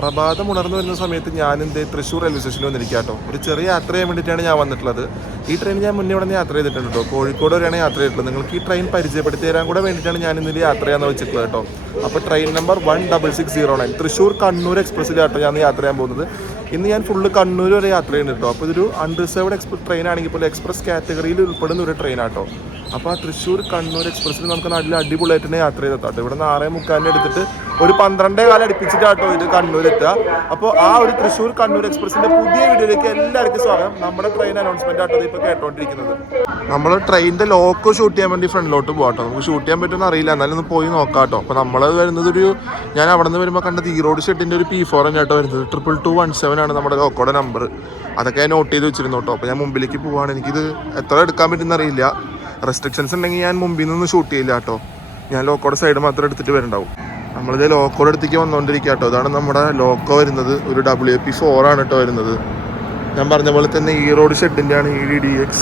പ്രഭാതം ഉണർന്നു വരുന്ന സമയത്ത് ഞാൻ തൃശ്ശൂർ റെയിൽവേ സ്റ്റേഷനിൽ വന്നിരിക്കുക കേട്ടോ. ഒരു ചെറിയ യാത്ര ചെയ്യാൻ വേണ്ടിയിട്ടാണ് ഞാൻ വന്നിട്ടുള്ളത്. ഈ ട്രെയിൻ ഞാൻ മുന്നേ ഇവിടെ നിന്ന് യാത്ര ചെയ്തിട്ടുണ്ട് കേട്ടോ. കോഴിക്കോട് വരെയാണ് യാത്ര ചെയ്തിട്ടുള്ളത്. നിങ്ങൾക്ക് ഈ ട്രെയിൻ പരിചയപ്പെടുത്തി തരാൻ കൂടെ വേണ്ടിയിട്ടാണ് ഞാൻ ഇന്നലെ യാത്ര ചെയ്യാൻ വെച്ചിട്ടുള്ളത് കേട്ടോ. അപ്പോൾ ട്രെയിൻ നമ്പർ 16609 തൃശ്ശൂർ കണ്ണൂർ എക്സ്പ്രസ്സിലാട്ടോ ഞാൻ യാത്ര ചെയ്യാൻ പോകുന്നത്. ഇന്ന് ഞാൻ ഫുള്ള് കണ്ണൂർ വരെ യാത്ര ചെയ്യുന്നുണ്ട് കേട്ടോ. അപ്പോൾ ഇതൊരു അൺറിസർവ്ഡ് ട്രെയിൻ ആണെങ്കിൽ പോലും എക്സ്പ്രസ് കാറ്റഗറിയിൽ ഉൾപ്പെടുന്ന ഒരു ട്രെയിൻ ആട്ടോ. അപ്പോൾ ആ തൃശ്ശൂർ കണ്ണൂർ എക്സ്പ്രസ്സിൽ നമുക്ക് നല്ല അടിപൊളിയായിട്ട് തന്നെ യാത്ര ചെയ്തെത്താട്ടോ. ഇവിടെ 6:45 എടുത്തിട്ട് ഒരു 12:15 അടുപ്പിച്ചിട്ടാട്ടോ ഇത് കണ്ണൂർ എത്തുക. അപ്പോൾ ആ ഒരു തൃശ്ശൂർ കണ്ണൂർ എക്സ്പ്രസിന്റെ പുതിയ വീഡിയോയിലേക്ക് എല്ലാവർക്കും സ്വാഗതം. നമ്മുടെ ട്രെയിൻ അനൗൺസ്മെന്റ് ആട്ടോ ഇപ്പോൾ കേട്ടോണ്ടിരിക്കുന്നത്. നമ്മൾ ട്രെയിനിന്റെ ലോക്കോ ഷൂട്ട് ചെയ്യാൻ വേണ്ടി ഫ്രണ്ടിലോട്ട് പോകാട്ടോ. നമുക്ക് ഷൂട്ട് ചെയ്യാൻ പറ്റുമെന്ന് അറിയില്ല, എന്നാലും ഒന്ന് പോയി നോക്കാം കേട്ടോ. അപ്പോൾ നമ്മൾ വരുന്നത് ഞാൻ അവിടെ നിന്ന് വരുമ്പോൾ കണ്ടത് ഈറോഡ് ഷെഡിന്റെ ഒരു P4 തന്നെയാട്ടോ വരുന്നത്. 22217 ആണ് നമ്മുടെ ലോക്കോയുടെ നമ്പർ. അതൊക്കെ ഞാൻ നോട്ട് ചെയ്ത് വെച്ചിരുന്നു കേട്ടോ. അപ്പോൾ ഞാൻ മുമ്പിലേക്ക് പോവാണ്. എനിക്കിത് എത്ര എടുക്കാൻ പറ്റുമെന്ന് അറിയില്ല. റെസ്ട്രിക്ഷൻസ് ഉണ്ടെങ്കിൽ ഞാൻ മുമ്പിൽ നിന്ന് ഷൂട്ട് ചെയ്യില്ല കേട്ടോ. ഞാൻ ലോക്കോയുടെ സൈഡ് മാത്രം എടുത്തിട്ട് വരുന്നുണ്ടാവും. നമ്മളിത് ലോക്കോയുടെ അടുത്തേക്ക് വന്നുകൊണ്ടിരിക്കുക കേട്ടോ. അതാണ് നമ്മുടെ ലോക്കോ വരുന്നത്. ഒരു WAP4 ആണ് കേട്ടോ വരുന്നത്. ഞാൻ പറഞ്ഞ പോലെ തന്നെ ഈറോഡ് ഷെഡിൻ്റെ ആണ് EDDX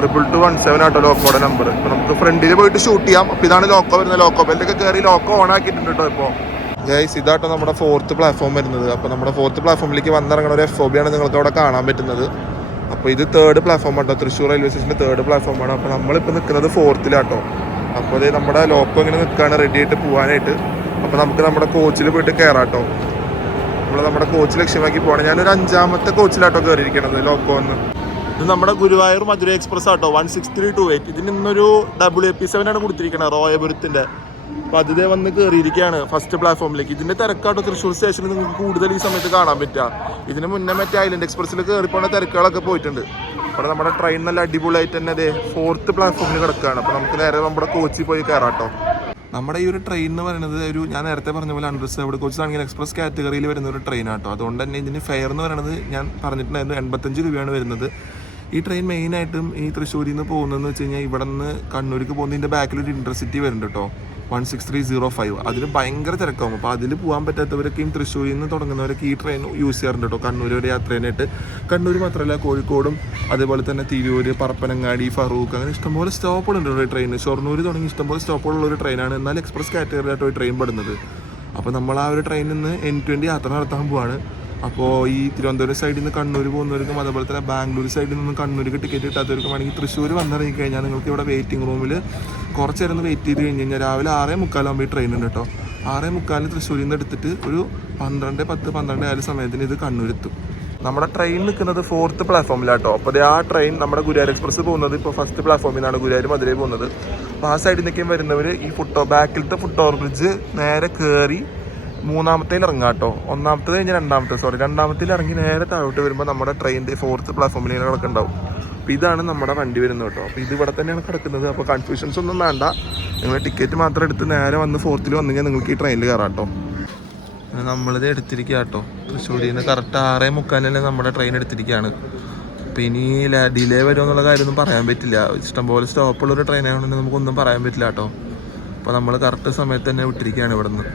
22217 ആട്ടോ ലോക്കോയുടെ നമ്പർ. ഇപ്പോൾ നമുക്ക് ഫ്രണ്ടിൽ പോയിട്ട് ഷൂട്ട് ചെയ്യാം. അപ്പോൾ ഇതാണ് ലോക്കോ വരുന്നത്. ലോക്കോ ബെല്ലൊക്കെ കയറി ലോക്കോ ഓൺ ആക്കിയിട്ടുണ്ട് കേട്ടോ. ഇപ്പോൾ ഗൈസ് ഇതാട്ടോ നമ്മുടെ 4th പ്ലാറ്റ്ഫോം വരുന്നത്. അപ്പോൾ നമ്മുടെ 4th പ്ലാറ്റ്ഫോമിലേക്ക് വന്നിറങ്ങുന്ന ഒരു FOB ആണ് നിങ്ങൾക്ക് അവിടെ കാണാൻ പറ്റുന്നത്. അപ്പോൾ ഇത് 3rd പ്ലാറ്റ്ഫോം ആട്ടോ. തൃശ്ശൂർ റെയിൽവേ സ്റ്റേഷൻ്റെ 3rd പ്ലാറ്റ്ഫോമാണ്. അപ്പോൾ നമ്മളിപ്പോൾ നിൽക്കുന്നത് 4th അപ്പോൾ അത് നമ്മുടെ ലോക്കോ ഇങ്ങനെ നിൽക്കുകയാണ് റെഡി ആയിട്ട് പോകാനായിട്ട്. അപ്പോൾ നമുക്ക് നമ്മുടെ കോച്ചിൽ പോയിട്ട് കയറാം കേട്ടോ. നമ്മുടെ കോച്ച് ലക്ഷ്യമാക്കി പോകണം. ഞാനൊരു 5ാമത്തെ കോച്ചിലാട്ടോ കയറിയിരിക്കണത് ലോക്കോ എന്ന്. ഇത് നമ്മുടെ ഗുരുവായൂർ മധുര എക്സ്പ്രസ് ആട്ടോ 16328. ഇതിന് ഇന്നൊരു WAP7 ആണ് കൊടുത്തിരിക്കുന്നത് റോയപുരത്തിൻ്റെ. അപ്പോൾ അതിതേ വന്ന് കയറിയിരിക്കുകയാണ് ഫസ്റ്റ് പ്ലാറ്റ്ഫോമിലേക്ക്. ഇതിൻ്റെ തിരക്കാട്ടോ തൃശ്ശൂർ സ്റ്റേഷനിൽ നിങ്ങൾക്ക് കൂടുതൽ ഈ സമയത്ത് കാണാൻ പറ്റുക. ഇതിന് മുന്നേ മറ്റേ ഐലൻഡ് എക്സ്പ്രസ്സിൽ കയറിപ്പോണ തിരക്കുകളൊക്കെ പോയിട്ടുണ്ട്. അപ്പോൾ നമ്മുടെ ട്രെയിൻ നല്ല അടിപൊളിയായിട്ട് തന്നെ അതേ 4th പ്ലാറ്റ്ഫോമിൽ കിടക്കുകയാണ്. അപ്പോൾ നമുക്ക് നേരെ നമ്മുടെ കോച്ചിൽ പോയി കയറാട്ടോ. നമ്മുടെ ഈ ഒരു ട്രെയിൻ എന്ന് പറയുന്നത് ഞാൻ നേരത്തെ പറഞ്ഞ പോലെ അൺറിസർവ്ഡ് കോച്ച് ആണെങ്കിൽ എക്സ്പ്രസ് കാറ്റഗറിയിൽ വരുന്ന ഒരു ട്രെയിൻ ആട്ടോ. അതുകൊണ്ട് തന്നെ ഇതിന് ഫെയർ എന്ന് പറയുന്നത് ഞാൻ പറഞ്ഞിട്ടുണ്ടായിരുന്നു 85 രൂപയാണ് വരുന്നത്. ഈ ട്രെയിൻ മെയിനായിട്ടും ഈ തൃശ്ശൂരിൽ നിന്ന് പോകുന്നതെന്ന് വെച്ച് കഴിഞ്ഞാൽ ഇവിടെ നിന്ന് കണ്ണൂർക്ക് പോകുന്നതിൻ്റെ ബാക്കിലൊരു ഇൻ്റർസിറ്റി വരുന്നുണ്ട് കേട്ടോ 16305. അതിൽ ഭയങ്കര തിരക്കാവും. അപ്പോൾ അതിൽ പോകാൻ പറ്റാത്തവരൊക്കെയും തൃശ്ശൂരിൽ നിന്ന് തുടങ്ങുന്നവരൊക്കെ ഈ ട്രെയിൻ യൂസ് ചെയ്യാറുണ്ട് കേട്ടോ. കണ്ണൂർ വരെ യാത്ര ചെയ്യാനായിട്ട്. കണ്ണൂർ മാത്രമല്ല കോഴിക്കോടും അതേപോലെ തന്നെ തിരൂർ, പരപ്പനങ്ങാടി, ഫറൂഖ് അങ്ങനെ ഇഷ്ടംപോലെ സ്റ്റോപ്പുകളുണ്ട് ഒരു ട്രെയിൻ. ഷൊർണൂർ തുടങ്ങി ഇഷ്ടംപോലെ സ്റ്റോപ്പുകളുള്ള ഒരു ട്രെയിനാണ്. എന്നാൽ എക്സ്പ്രസ് കാറ്റഗറിയിലായിട്ടോ ഈ ട്രെയിൻ പെടുന്നത്. അപ്പോൾ നമ്മൾ ആ ഒരു ട്രെയിനിൽ നിന്ന് end to end യാത്ര നടത്താൻ പോവാണ്. അപ്പോൾ ഈ തിരുവനന്തപുരം സൈഡിൽ നിന്ന് കണ്ണൂർ പോകുന്നവർക്കും അതേപോലെ തന്നെ ബാംഗ്ലൂർ സൈഡിൽ നിന്ന് കണ്ണൂർക്ക് ടിക്കറ്റ് കിട്ടാത്തവർക്കും ആണെങ്കിൽ തൃശ്ശൂർ വന്നിറങ്ങി കഴിഞ്ഞാൽ നിങ്ങൾക്ക് ഇവിടെ വെയിറ്റിംഗ് റൂമിൽ കുറച്ച് നേരം വെയിറ്റ് ചെയ്ത് കഴിഞ്ഞ് കഴിഞ്ഞാൽ രാവിലെ 6:45 ട്രെയിൻ ഉണ്ട് കേട്ടോ. 6:45 തൃശ്ശൂരിൽ നിന്ന് എടുത്തിട്ട് ഒരു 12:10-12 സമയത്തിന് ഇത് കണ്ണൂരെത്തും. നമ്മുടെ ട്രെയിൻ നിൽക്കുന്നത് 4th പ്ലാറ്റ്ഫോമിലാട്ടോ. അപ്പോൾ ആ ട്രെയിൻ നമ്മുടെ ഗുരുവായൂർ എക്സ്പ്രസ് പോകുന്നത് ഇപ്പോൾ 1st പ്ലാറ്റ്ഫോമിൽ നിന്നാണ് ഗുരുവായൂർ മധുരയിൽ പോകുന്നത്. അപ്പോൾ ആ സൈഡിൽ നിൽക്കാൻ വരുന്നവർ ഈ ബാക്കിലത്തെ ഫുട് ഓവർ ബ്രിഡ്ജ് നേരെ കയറി 3ാമത്തേൽ ഇറങ്ങാം കേട്ടോ. 1ാമത്തേത് കഴിഞ്ഞാൽ 2ാമത്തേൽ ഇറങ്ങി നേരെ താഴോട്ട് വരുമ്പോൾ നമ്മുടെ ട്രെയിനിൻ്റെ 4th പ്ലാറ്റ്ഫോമിൽ ഇങ്ങനെ കിടക്കുന്നുണ്ടാവും. അപ്പോൾ ഇതാണ് നമ്മുടെ വണ്ടി വരുന്നത് കേട്ടോ. അപ്പോൾ ഇത് ഇവിടെ തന്നെയാണ് കിടക്കുന്നത്. അപ്പോൾ കൺഫ്യൂഷൻസ് ഒന്നും വേണ്ട. നിങ്ങൾ ടിക്കറ്റ് മാത്രം എടുത്ത് നേരെ വന്ന് 4th വന്നു കഴിഞ്ഞാൽ നിങ്ങൾക്ക് ഈ ട്രെയിനിൽ കയറാം കേട്ടോ. നമ്മളിത് എടുത്തിരിക്കുക കേട്ടോ. തൃശ്ശൂരിൽ നിന്ന് കറക്റ്റ് 6:45 നമ്മുടെ ട്രെയിൻ എടുത്തിരിക്കുകയാണ്. അപ്പോൾ ഇനി ഡിലേ വരുമോ എന്നുള്ള കാര്യമൊന്നും പറയാൻ പറ്റില്ല. ഇഷ്ടംപോലെ സ്റ്റോപ്പുള്ളൊരു ട്രെയിനായതുകൊണ്ട് നമുക്കൊന്നും പറയാൻ പറ്റില്ല കേട്ടോ. അപ്പോൾ നമ്മൾ കറക്റ്റ് സമയത്ത് തന്നെ വിട്ടിരിക്കുകയാണ് ഇവിടെ നിന്ന്.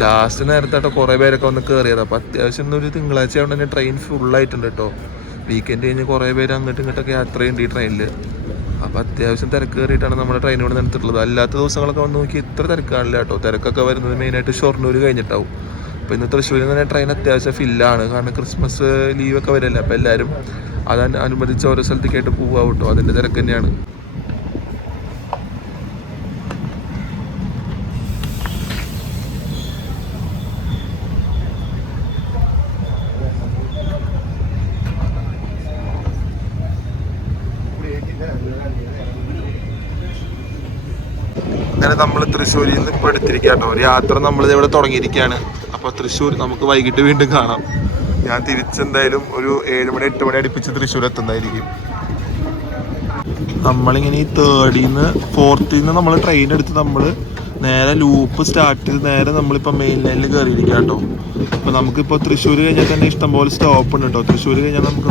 ലാസ്റ്റ് നേരത്തായിട്ടോ കുറേ പേരൊക്കെ വന്ന് കയറിയത്. അപ്പോൾ അത്യാവശ്യം ഇന്നൊരു തിങ്കളാഴ്ച ആയതുകൊണ്ട് തന്നെ ട്രെയിൻ ഫുള്ളായിട്ടുണ്ട് കേട്ടോ. വീക്കെൻഡ് കഴിഞ്ഞ് കുറേ പേര് അങ്ങോട്ടും ഇങ്ങോട്ടൊക്കെ യാത്ര ചെയ്യുന്നുണ്ട് ഈ ട്രെയിനിൽ. അപ്പോൾ അത്യാവശ്യം തിരക്ക് കയറിയിട്ടാണ് നമ്മുടെ ട്രെയിൻ ഇവിടെ നിന്നിട്ടുള്ളത്. അല്ലാത്ത ദിവസങ്ങളൊക്കെ വന്ന് നോക്കി ഇത്ര തിരക്കാണില്ല കേട്ടോ. തിരക്കൊക്കെ വരുന്നത് മെയിനായിട്ട് ഷൊർണൂർ കഴിഞ്ഞിട്ടാവും. അപ്പോൾ ഇന്ന് തൃശ്ശൂരിൽ നിന്ന് ട്രെയിൻ അത്യാവശ്യം ഫില്ലാണ്. കാരണം ക്രിസ്മസ് ലീവൊക്കെ വരില്ല. അപ്പോൾ എല്ലാവരും അനുബന്ധിച്ച് ഓരോ സ്ഥലത്തേക്കായിട്ട് പോവാം കേട്ടോ. അതിൻ്റെ തിരക്ക് തന്നെയാണ്. അങ്ങനെ നമ്മൾ തൃശ്ശൂരിൽ നിന്ന് ഇപ്പോൾ എടുത്തിരിക്കുക കേട്ടോ. ഒരു യാത്ര നമ്മളിത് ഇവിടെ തുടങ്ങിയിരിക്കുകയാണ്. അപ്പോൾ തൃശ്ശൂർ നമുക്ക് വൈകിട്ട് വീണ്ടും കാണാം. ഞാൻ തിരിച്ചെന്തായാലും ഒരു 7 മണി 8 മണി അടുപ്പിച്ച് തൃശ്ശൂർ എത്തുന്നതായിരിക്കും. നമ്മളിങ്ങനെ ഈ 3rd നിന്ന് 4th നിന്ന് നമ്മൾ ട്രെയിൻ എടുത്ത് നമ്മൾ നേരെ ലൂപ്പ് സ്റ്റാർട്ട് ചെയ്ത് നേരെ നമ്മളിപ്പോൾ മെയിൻ ലൈനിൽ കയറിയിരിക്കുക കേട്ടോ. അപ്പോൾ നമുക്കിപ്പോൾ തൃശ്ശൂർ കഴിഞ്ഞാൽ തന്നെ ഇഷ്ടംപോലെ സ്റ്റോപ്പ് ഉണ്ട് കേട്ടോ. തൃശ്ശൂർ കഴിഞ്ഞാൽ നമുക്ക്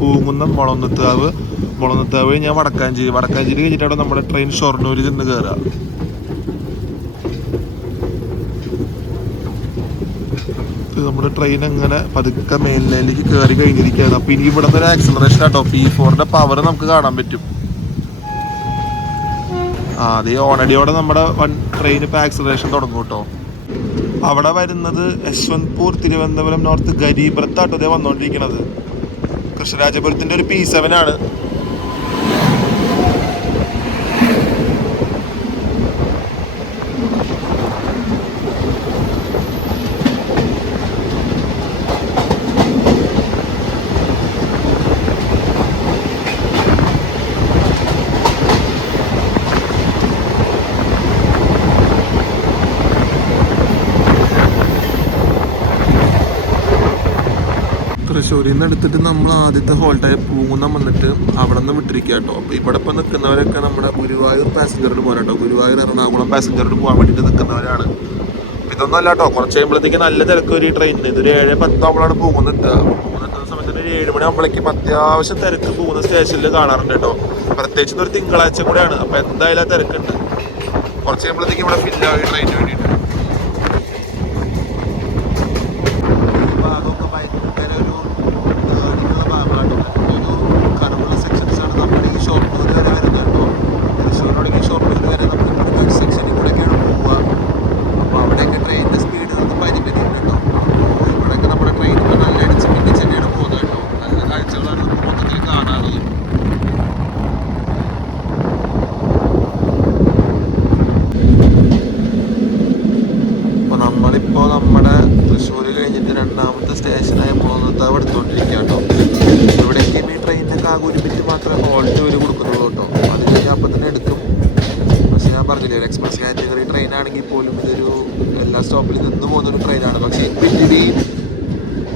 പൂങ്കുന്നം, മുളന്നത്താവ് കഴിഞ്ഞാൽ വടക്കാഞ്ചേരി കഴിഞ്ഞിട്ടാണ് നമ്മുടെ ട്രെയിൻ ഷൊർണൂരിൽ നിന്ന് കയറുക. നമ്മുടെ ട്രെയിൻ അങ്ങനെ പതുക്കെ മെയിൻ ലൈനിലേക്ക് കയറി കഴിഞ്ഞിരിക്കുകയാണ്. അപ്പോൾ ഇനി ഇവിടെ ഒരു ആക്സിലറേഷൻ ആട്ടോ. P4ന്റെ പവർ നമുക്ക് കാണാൻ പറ്റും. അതേ ഓണടിയോടെ നമ്മുടെ ട്രെയിൻ ഇപ്പോൾ ആക്സിലറേഷൻ തുടങ്ങും കേട്ടോ. അവിടെ വരുന്നത് യശ്വന്ത്പൂർ തിരുവനന്തപുരം നോർത്ത് ഗരീബ് രത്താട്ടോ ഇതേ വന്നുകൊണ്ടിരിക്കുന്നത്. കൃഷ്ണരാജപുരത്തിൻ്റെ ഒരു P7 ആണ്. തൃശ്ശൂരിൽ നിന്ന് എടുത്തിട്ട് നമ്മൾ ആദ്യത്തെ ഹോൾട്ടായ പൂങ്കുന്നം വന്നിട്ട് അവിടെ നിന്ന് വിട്ടിരിക്കുക കേട്ടോ. അപ്പോൾ ഇവിടെ ഇപ്പം നിൽക്കുന്നവരൊക്കെ നമ്മുടെ ഗുരുവായൂർ പാസഞ്ചറിന് പോകാൻ കേട്ടോ. ഗുരുവായൂർ എറണാകുളം പാസഞ്ചറിന് പോകാൻ വേണ്ടിയിട്ട് നിൽക്കുന്നവരാണ്. ഇതൊന്നും അല്ല കേട്ടോ, കുറച്ച് കഴിയുമ്പോഴത്തേക്ക് നല്ല തിരക്ക് ഒരു ട്രെയിനിന്. ഇതൊരു 7:10 ആകുമ്പോഴാണ് പോകുന്നെത്തുക. പോകുന്നെത്തുന്ന സമയത്ത് ഒരു 7 മണി ആകുമ്പോഴേക്കും അത്യാവശ്യം തിരക്ക് പോകുന്ന സ്റ്റേഷനിൽ കാണാറുണ്ട് കേട്ടോ. പ്രത്യേകിച്ച് ഒരു തിങ്കളാഴ്ച കൂടെയാണ്. അപ്പോൾ എന്തായാലും തിരക്കുണ്ട്. കുറച്ച് കഴിയുമ്പോഴത്തേക്ക് ഇവിടെ ഫില്ലാവും ഈ ട്രെയിനിന് വേണ്ടിയിട്ട്. നമ്മളിപ്പോൾ നമ്മുടെ തൃശ്ശൂർ കഴിഞ്ഞിട്ട് രണ്ടാമത്തെ സ്റ്റേഷനായ മൂന്നാമത്താവ് എടുത്തുകൊണ്ടിരിക്കുക കേട്ടോ. ഇവിടേക്ക് ഈ ട്രെയിനിനൊക്കെ ആകെ ഒരു മിനിറ്റ് മാത്രമേ ഹോൾട്ട് ഒരു കൊടുക്കുന്നുള്ളൂ കേട്ടോ. അത് കഴിഞ്ഞാൽ അപ്പം തന്നെ എടുക്കും. പക്ഷെ ഞാൻ പറഞ്ഞില്ലേ, ഒരു എക്സ്പ്രസ് കാറ്റഗറി ട്രെയിൻ ആണെങ്കിൽ പോലും ഇതൊരു എല്ലാ സ്റ്റോപ്പിൽ നിന്ന് പോകുന്നൊരു ട്രെയിനാണ്. പക്ഷേ ഇപ്പിത്തിരി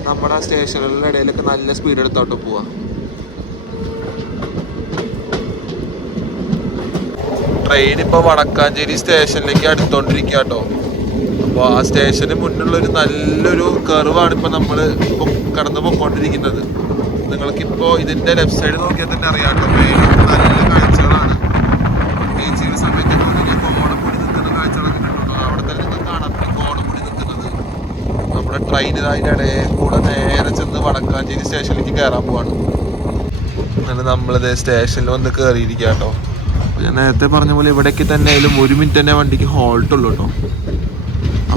നമ്മുടെ സ്റ്റേഷനുകളുടെ ഇടയിലൊക്കെ നല്ല സ്പീഡ് എടുത്തോട്ട് പോവാം. ട്രെയിൻ ഇപ്പോൾ വടക്കാഞ്ചേരി സ്റ്റേഷനിലേക്ക് അടുത്തോണ്ടിരിക്കുക കേട്ടോ. അപ്പോൾ ആ സ്റ്റേഷന് മുന്നിലുള്ളൊരു നല്ലൊരു കർവാണ് ഇപ്പോൾ നമ്മൾ കടന്നു പോയിക്കൊണ്ടിരിക്കുന്നത്. നിങ്ങൾക്കിപ്പോൾ ഇതിൻ്റെ ലെഫ്റ്റ് സൈഡ് നോക്കിയാൽ തന്നെ അറിയാം കേട്ടോ. നല്ല കാഴ്ചകളാണ്. പ്രത്യേകിച്ച് ഈ സമയത്ത് കോടമുടി നിൽക്കുന്ന കാഴ്ചകളൊക്കെ കിട്ടും. അവിടെ തന്നെ നിങ്ങൾ കാണാം കോടമുടി നിൽക്കുന്നത്. നമ്മുടെ ട്രെയിൻ അതിൻ്റെ ഇടയിൽ കൂടെ നേരെ ചെന്ന് വടക്കാഞ്ചേരി സ്റ്റേഷനിലേക്ക് കയറാൻ പോവാണ്. അങ്ങനെ നമ്മളിത് സ്റ്റേഷനിൽ വന്ന് കയറിയിരിക്കുക കേട്ടോ. ഞാൻ നേരത്തെ പറഞ്ഞ പോലെ ഇവിടേക്ക് തന്നെ ആയാലും 1 മിനിറ്റ് തന്നെ വണ്ടിക്ക് ഹോൾട്ടുള്ളൂ കേട്ടോ.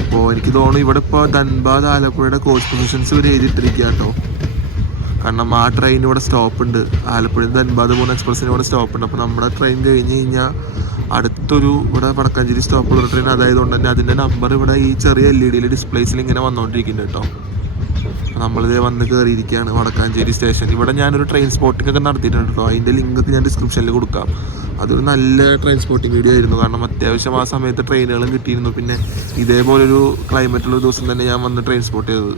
അപ്പോൾ എനിക്ക് തോന്നുന്നു ഇവിടെ ഇപ്പോൾ ധൻബാദ് ആലപ്പുഴയുടെ കോച്ച് പൊസിഷൻസ് ഇവർ എഴുതിയിട്ടിരിക്കുക കേട്ടോ. കാരണം ആ ട്രെയിൻ ഇവിടെ സ്റ്റോപ്പ് ഉണ്ട്. ആലപ്പുഴ ധൻബാദ് പോകുന്ന എക്സ്പ്രസ്സിന് ഇവിടെ സ്റ്റോപ്പ് ഉണ്ട്. അപ്പോൾ നമ്മുടെ ട്രെയിൻ കഴിഞ്ഞ് കഴിഞ്ഞാൽ അടുത്തൊരു ഇവിടെ വടക്കാഞ്ചേരി സ്റ്റോപ്പുള്ള ട്രെയിൻ അതായതുകൊണ്ട് തന്നെ അതിൻ്റെ നമ്പർ ഇവിടെ ഈ ചെറിയ LED ഡിസ്പ്ലേസിൽ ഇങ്ങനെ വന്നുകൊണ്ടിരിക്കുന്നുണ്ട് കേട്ടോ. നമ്മളിതേ വന്ന് കയറിയിരിക്കുകയാണ് വടക്കാഞ്ചേരി സ്റ്റേഷൻ. ഇവിടെ ഞാനൊരു ട്രെയിൻ സ്പോട്ടിംഗ് ഒക്കെ നടത്തിയിട്ടുണ്ട് കേട്ടോ. അതിൻ്റെ ലിങ്കൊക്കെ ഞാൻ ഡിസ്ക്രിപ്ഷനിൽ കൊടുക്കാം. അതൊരു നല്ല ട്രെയിൻ സ്പോട്ടിംഗ് വീഡിയോ ആയിരുന്നു. കാരണം അത്യാവശ്യം ആ സമയത്ത് ട്രെയിനുകളും കിട്ടിയിരുന്നു. പിന്നെ ഇതേപോലൊരു ക്ലൈമറ്റുള്ള ദിവസം തന്നെ ഞാൻ വന്ന് ട്രെയിൻ സ്പോട്ട് ചെയ്തത്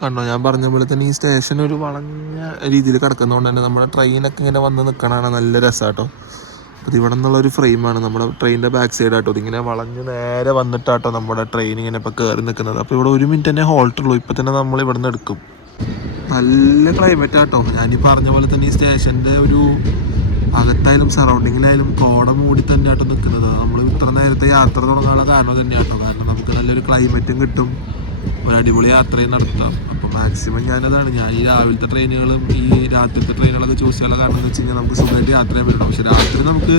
കണ്ടോ. ഞാൻ പറഞ്ഞ പോലെ തന്നെ ഈ സ്റ്റേഷൻ ഒരു വളഞ്ഞ രീതിയിൽ കിടക്കുന്നതുകൊണ്ട് തന്നെ നമ്മുടെ ട്രെയിനൊക്കെ ഇങ്ങനെ വന്ന് നിൽക്കണതാണ് നല്ല രസമാട്ടോ. അപ്പോൾ ഇവിടെ നിന്നുള്ളൊരു ഫ്രെയിമാണ് നമ്മുടെ ട്രെയിനിൻ്റെ ബാക്ക് സൈഡ് ആട്ടോ. ഇതിങ്ങനെ വളഞ്ഞ് നേരെ വന്നിട്ടാട്ടോ നമ്മുടെ ട്രെയിൻ ഇങ്ങനെ ഇപ്പോൾ കയറി നിൽക്കുന്നത്. അപ്പോൾ ഇവിടെ 1 മിനിറ്റ് തന്നെ ഹോൾട്ടുള്ളൂ. ഇപ്പോൾ തന്നെ നമ്മൾ ഇവിടെ നിന്ന് എടുക്കും. നല്ല ക്ലൈമറ്റ് ആട്ടോ. ഞാനീ പറഞ്ഞ പോലെ തന്നെ ഈ സ്റ്റേഷൻ്റെ ഒരു അകത്തായാലും സറൗണ്ടിങ്ങിലായാലും കോട മൂടി തന്നെ ആട്ടോ നിൽക്കുന്നത്. നമ്മൾ ഇത്ര നേരത്തെ യാത്ര തുടങ്ങാനുള്ള കാരണം തന്നെയാട്ടോ. കാരണം നമുക്ക് നല്ലൊരു ക്ലൈമറ്റും കിട്ടും, ഒരു അടിപൊളി യാത്രയും നടത്താം. അപ്പോൾ മാക്സിമം ഞാനതാണ് ഈ രാവിലത്തെ ട്രെയിനുകളും ഈ രാത്രിത്തെ ട്രെയിനുകളൊക്കെ ചൂസ് ചെയ്യാനുള്ള കാരണം എന്ന് വെച്ച് കഴിഞ്ഞാൽ നമുക്ക് സുഖമായിട്ട് യാത്ര ചെയ്യാൻ പറ്റണം. പക്ഷേ രാത്രി നമുക്ക്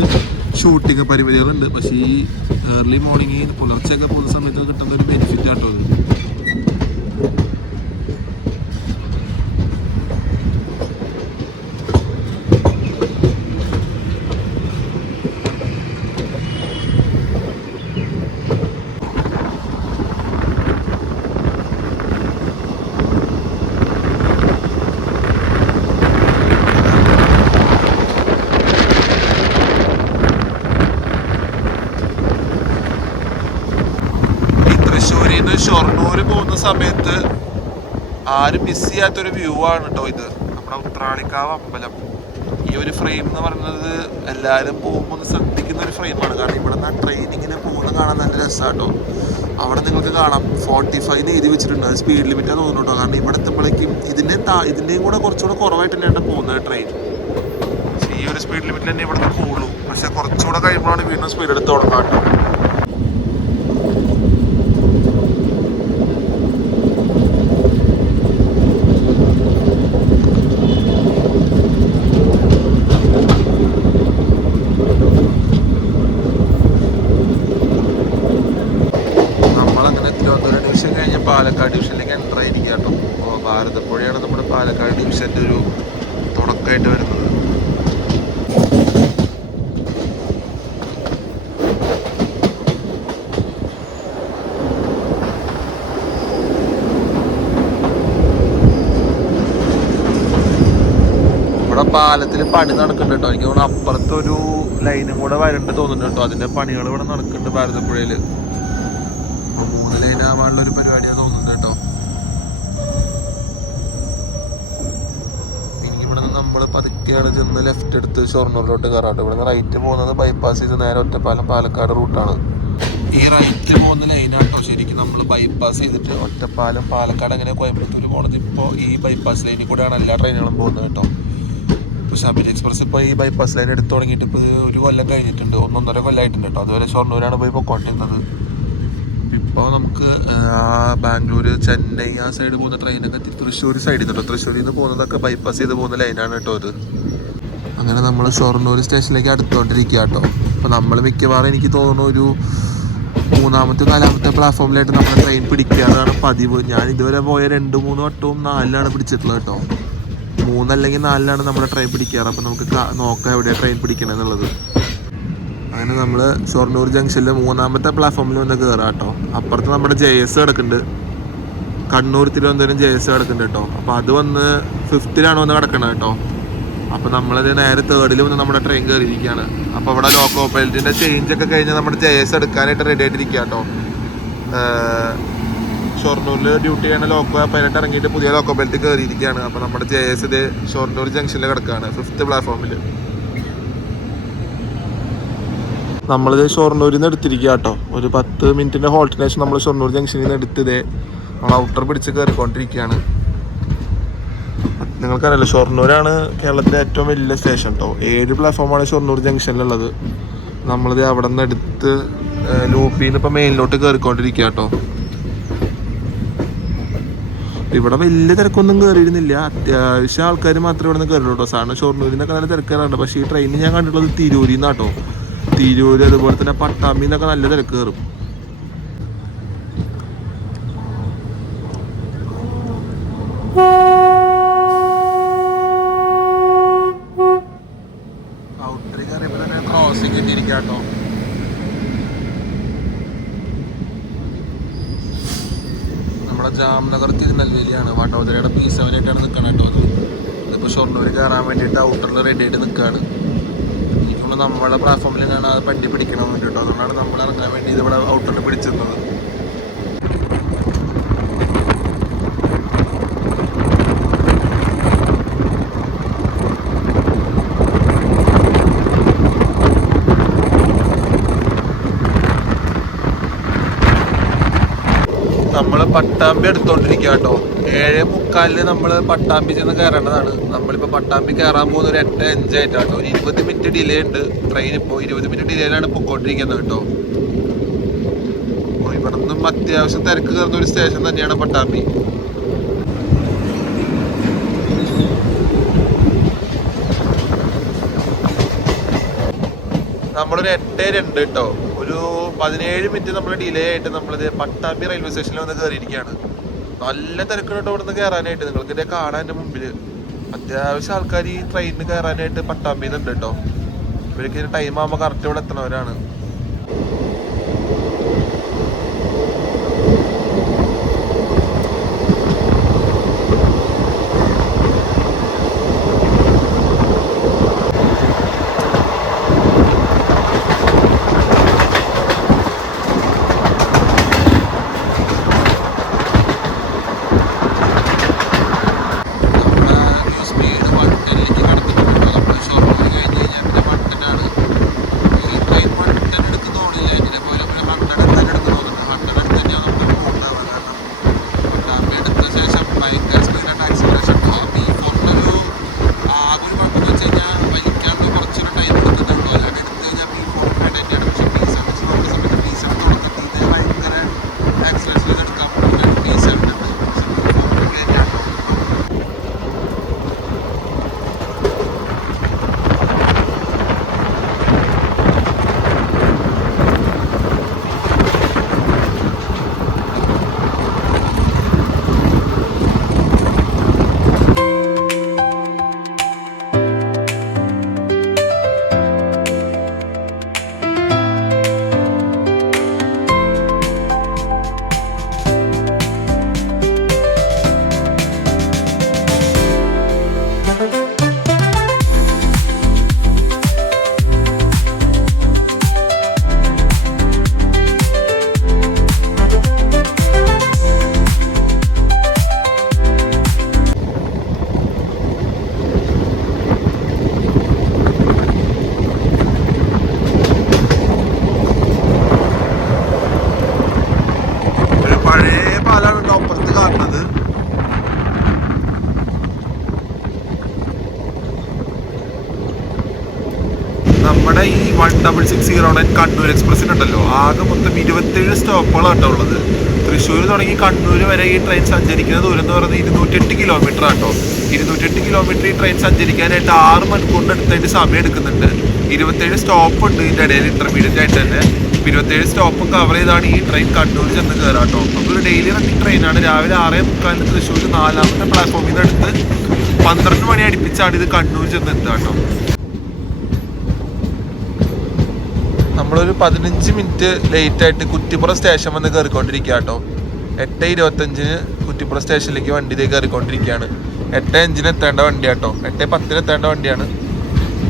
ഷൂട്ടിങ് പരിമിതികളുണ്ട്. പക്ഷേ ഈ ഏർലി മോർണിംഗ് പുലർച്ചെയൊക്കെ പോകുന്ന സമയത്ത് കിട്ടുന്ന ഒരു ബെനിഫിറ്റ് ആട്ടോ അത്. ഷൊർണൂർ പോകുന്ന സമയത്ത് ആരും മിസ് ചെയ്യാത്തൊരു വ്യൂ ആണ് കേട്ടോ ഇത്. നമ്മുടെ ഉത്രാളിക്കാവ് അമ്പലം. ഈ ഒരു ഫ്രെയിം എന്ന് പറയുന്നത് എല്ലാവരും പോകുമ്പോൾ ഒന്ന് ശ്രദ്ധിക്കുന്ന ഒരു ഫ്രെയിമാണ്. കാരണം ഇവിടെ നിന്ന് ട്രെയിനിങ്ങിന് പോകുന്ന കാണാൻ നല്ല രസമാട്ടോ. അവിടെ നിങ്ങൾക്ക് കാണാം 45 എഴുതി വെച്ചിട്ടുണ്ട്. അത് സ്പീഡ് ലിമിറ്റാണ് തോന്നുന്നു കേട്ടോ. കാരണം ഇവിടെ എത്തുമ്പോഴേക്കും ഇതിൻ്റെയും കൂടെ കുറച്ചുകൂടെ കുറവായിട്ട് തന്നെയാണ് പോകുന്നത് ട്രെയിൻ. പക്ഷേ ഈ ഒരു സ്പീഡ് ലിമിറ്റിൽ തന്നെ ഇവിടെ നിന്ന് പോകുള്ളൂ. പക്ഷേ കുറച്ചുകൂടെ കഴിയുമ്പോഴാണ് വീണ്ടും സ്പീഡ് എടുത്ത് തുടങ്ങാം കേട്ടോ. പാലക്കാട് ഡിവിഷൻ്റെ ഒരു തുടക്കമായിട്ട് വരുന്നത്. ഇവിടെ പാലത്തിൽ പണി നടക്കുന്നുണ്ട് കേട്ടോ. എനിക്ക് തോന്നുന്നു അപ്പുറത്തൊരു ലൈനും കൂടെ വരണ്ട് തോന്നുന്നുണ്ട് കേട്ടോ. അതിൻ്റെ പണികൾ ഇവിടെ നടക്കുന്നുണ്ട് ഭാരതപ്പുഴയിൽ. 3 ലൈൻ ആവാനുള്ളൊരു പരിപാടിയാണ് തോന്നുന്നുണ്ട് കേട്ടോ. ഇവിടെ നിന്ന് നമ്മൾ പതുക്കെയാണ് ചെന്ന് ലെഫ്റ്റ് എടുത്ത് ഷൊർണൂരിലോട്ട് കയറാട്ടോ. ഇവിടെ നിന്ന് റൈറ്റ് പോകുന്നത് ബൈപ്പാസ് ചെയ്ത് നേരെ ഒറ്റപ്പാലം പാലക്കാട് റൂട്ടാണ്. ഈ റൈറ്റ് പോകുന്ന ലൈനാട്ടോ ശരിക്കും നമ്മൾ ബൈപ്പാസ് ചെയ്തിട്ട് ഒറ്റപ്പാലം പാലക്കാട് അങ്ങനെ കോയമ്പത്തൂർ പോകുന്നത്. ഇപ്പോൾ ഈ ബൈപ്പാസ് ലൈനിൽ കൂടെയാണ് എല്ലാ ട്രെയിനുകളും പോകുന്നത് കേട്ടോ. ഇപ്പോൾ ശബരി എക്സ്പ്രസ് ഇപ്പോൾ ഈ ബൈപ്പാസ് ലൈൻ എടുത്ത് തുടങ്ങിയിട്ട് ഇപ്പോൾ 1 കൊല്ലം കഴിഞ്ഞിട്ടുണ്ട്, 1.5 കൊല്ലമായിട്ടുണ്ട് കേട്ടോ. അതുവരെ ഷൊർണൂരാണ് പോയി പൊക്കോണ്ടിരുന്നത്. ഇപ്പോൾ നമുക്ക് ബാംഗ്ലൂർ, ചെന്നൈ ആ സൈഡ് പോകുന്ന ട്രെയിനൊക്കെ തൃശ്ശൂർ സൈഡിൽ നിന്ന് കേട്ടോ. തൃശ്ശൂരിൽ നിന്ന് പോകുന്നതൊക്കെ ബൈപ്പാസ് ചെയ്ത് പോകുന്ന ലൈനാണ് കേട്ടോ ഇത്. അങ്ങനെ നമ്മൾ ഷൊർണൂർ സ്റ്റേഷനിലേക്ക് അടുത്തുകൊണ്ടിരിക്കുക കേട്ടോ. അപ്പോൾ നമ്മൾ മിക്കവാറും എനിക്ക് തോന്നുന്നു ഒരു 3-ാമത്തെ 4-ാമത്തെ പ്ലാറ്റ്ഫോമിലായിട്ട് നമ്മൾ ട്രെയിൻ പിടിക്കാറാണ് പതിവ്. ഞാൻ ഇതുവരെ പോയ 2-3 വട്ടവും 4-ലാണ് പിടിച്ചിട്ടുള്ളത് കേട്ടോ. 3 അല്ലെങ്കിൽ 4-ലാണ് നമ്മുടെ ട്രെയിൻ പിടിക്കാറ്. അപ്പോൾ നമുക്ക് നോക്കാം എവിടെയാണ് ട്രെയിൻ പിടിക്കണമെന്നുള്ളത്. അങ്ങനെ നമ്മൾ ഷൊർണൂർ ജംഗ്ഷനിൽ 3-ാമത്തെ പ്ലാറ്റ്ഫോമിൽ വന്ന് കയറാം കേട്ടോ. അപ്പുറത്ത് നമ്മുടെ JS കിടക്കുന്നുണ്ട്, കണ്ണൂർ തിരുവനന്തപുരം JS കിടക്കുന്നുണ്ട് കേട്ടോ. അപ്പോൾ അത് വന്ന് 5th-ലാണ് വന്ന് കിടക്കണം കേട്ടോ. അപ്പോൾ നമ്മളത് നേരെ 3rd-ൽ വന്ന് നമ്മുടെ ട്രെയിൻ കയറിയിരിക്കുകയാണ്. അപ്പോൾ ഇവിടെ ലോക്കോ പൈലറ്റിൻ്റെ ചേഞ്ചൊക്കെ കഴിഞ്ഞ് നമ്മുടെ JS എടുക്കാനായിട്ട് റെഡി ആയിട്ടിരിക്കുക കേട്ടോ. ഷൊർണൂരിൽ ഡ്യൂട്ടി ചെയ്യുന്ന ലോക്കോ പൈലറ്റ് ഇറങ്ങിയിട്ട് പുതിയ ലോക്കോ പൈലറ്റ് കയറിയിരിക്കുകയാണ്. അപ്പോൾ നമ്മുടെ JS ഇത് ഷൊർണൂർ ജംഗ്ഷനിൽ കിടക്കുകയാണ് 5th പ്ലാറ്റ്ഫോമിൽ. നമ്മളിത് ഷൊർണൂരിൽ നിന്ന് എടുത്തിരിക്കുക കേട്ടോ. ഒരു 10 മിനിറ്റിൻ്റെ ഹോൾട്ടിന് ശേഷം നമ്മൾ ഷൊർണൂർ ജംഗ്ഷനിൽ നിന്ന് എടുത്തത് നമ്മൾ ഔട്ടർ പിടിച്ച് കയറിക്കൊണ്ടിരിക്കുകയാണ്. നിങ്ങൾക്കറിയാലോ ഷൊർണൂരാണ് കേരളത്തിലെ ഏറ്റവും വലിയ സ്റ്റേഷൻ കേട്ടോ. 7 പ്ലാറ്റ്ഫോമാണ് ഷൊർണൂർ ജംഗ്ഷനിലുള്ളത്. നമ്മളിത് അവിടെ നിന്ന് എടുത്ത് ലൂപ്പിൽ നിന്ന് ഇപ്പോൾ മെയിനിലോട്ട് കയറിക്കൊണ്ടിരിക്കുക കേട്ടോ. ഇവിടെ വലിയ തിരക്കൊന്നും കയറിയിരുന്നില്ല, അത്യാവശ്യം ആൾക്കാർ മാത്രമേ ഇവിടെ നിന്ന് കയറുള്ളൂ കേട്ടോ. സാധാരണ ഷൊർണൂരിൽ നിന്നൊക്കെ നല്ല തിരക്കാറുണ്ട്. പക്ഷേ ഈ ട്രെയിനിൽ ഞാൻ കണ്ടിട്ടുള്ളത് തിരൂരിൽ നിന്നാട്ടോ. തിരൂര് അതുപോലെ തന്നെ പട്ടാമ്പിൽ നിന്നൊക്കെ നല്ല തിരക്ക് കയറും. ഔട്ടറിൽ കയറിയപ്പോൾ തന്നെ ക്രോസിങ് കിട്ടിയിരിക്കുക കേട്ടോ. നമ്മുടെ ജാംനഗർ തിരുനെൽവേലിയാണ്. വട്ടോദരയുടെ P7 ആയിട്ടാണ് നിൽക്കണം കേട്ടോ. ഇതിപ്പോൾ ഷൊർണൂർ കയറാൻ വേണ്ടിയിട്ട് ഔട്ടറിൽ റെഡി ആയിട്ട് നിൽക്കുകയാണ്. നമ്മളെ പ്ലാറ്റ്ഫോമിൽ തന്നെയാണ് അത് വണ്ടി പിടിക്കണം വേണ്ടിയിട്ടോ. അതുകൊണ്ടാണ് നമ്മൾ ഇറങ്ങാൻ വേണ്ടി ഇതിവിടെ ഔട്ടറിൽ പിടിച്ചിരുന്നത്. നമ്മൾ പട്ടാമ്പി എടുത്തോണ്ടിരിക്കുക കേട്ടോ. 7:45 നമ്മൾ പട്ടാമ്പി ചെന്ന് കയറേണ്ടതാണ്. നമ്മളിപ്പോൾ പട്ടാമ്പി കയറാൻ പോകുന്ന ഒരു 8:05 ആയിട്ടാട്ടോ. ഒരു 20 മിനിറ്റ് ഡിലേ ഉണ്ട് ട്രെയിൻ. ഇപ്പോൾ 20 മിനിറ്റ് ഡിലേയിലാണ് പൊയ്ക്കൊണ്ടിരിക്കുന്നത് കേട്ടോ. അപ്പോൾ ഇവിടെ നിന്നും അത്യാവശ്യം തിരക്ക് കയറുന്ന ഒരു സ്റ്റേഷൻ തന്നെയാണ് പട്ടാമ്പി. നമ്മളൊരു 8:02 കേട്ടോ. ഒരു 17 മിനിറ്റ് നമ്മൾ ഡിലേ ആയിട്ട് നമ്മളിത് പട്ടാമ്പി റെയിൽവേ സ്റ്റേഷനിൽ വന്ന് കയറിയിരിക്കുകയാണ്. നല്ല തിരക്കുണ്ടോ ഇവിടെ നിന്ന് കയറാനായിട്ട്. നിങ്ങൾക്ക് ഇതേ കാണാൻ എൻ്റെ മുമ്പിൽ അത്യാവശ്യം ആൾക്കാർ ഈ ട്രെയിനിന് കയറാനായിട്ട് പട്ടാമ്പിയിൽ നിന്നുണ്ട് കേട്ടോ. ഇവർക്ക് ടൈം ആകുമ്പോൾ കറക്റ്റ് ഇവിടെ എത്തണവരാണ്. 1609 കണ്ണൂർ എക്സ്പ്രസ്സിനുണ്ടല്ലോ ആകെ മൊത്തം 27 സ്റ്റോപ്പുകളാട്ടോ ഉള്ളത്. തൃശ്ശൂർ തുടങ്ങി കണ്ണൂർ വരെ ഈ ട്രെയിൻ സഞ്ചരിക്കുന്ന ദൂരം എന്ന് പറയുന്നത് 208 കിലോമീറ്റർ ആട്ടോ. 208 കിലോമീറ്റർ ഈ ട്രെയിൻ സഞ്ചരിക്കാനായിട്ട് 6 മണിക്കൂറിൻ്റെ അടുത്തായിട്ട് സമയം എടുക്കുന്നുണ്ട്. 27 സ്റ്റോപ്പ് ഉണ്ട് ഇതിൻ്റെ ഇടയിൽ ഇന്റർമീഡിയറ്റ് ആയിട്ട് തന്നെ. 27 സ്റ്റോപ്പ് കവർ ചെയ്താണ് ഈ ട്രെയിൻ കണ്ണൂർ ചെന്ന് കയറാട്ടോ. അപ്പോൾ ഒരു ഡെയിലി റണ്ണിങ് ട്രെയിനാണ്. രാവിലെ 6:45 തൃശ്ശൂർ 4ാമത്തെ പ്ലാറ്റ്ഫോമിൽ നിന്ന് എടുത്ത് 12 മണി അടുപ്പിച്ചാണ് ഇത് കണ്ണൂർ ചെന്ന് എത്തുക കേട്ടോ. നമ്മളൊരു 15 മിനിറ്റ് ലേറ്റായിട്ട് കുറ്റിപ്പുറം സ്റ്റേഷൻ വന്ന് കയറിക്കൊണ്ടിരിക്കുക കേട്ടോ. 8:25 കുറ്റിപ്പുറം സ്റ്റേഷനിലേക്ക് വണ്ടിയിലേക്ക് കയറിക്കൊണ്ടിരിക്കുകയാണ്. 8:05 എത്തേണ്ട വണ്ടിയാട്ടോ. 8:10 എത്തേണ്ട വണ്ടിയാണ്.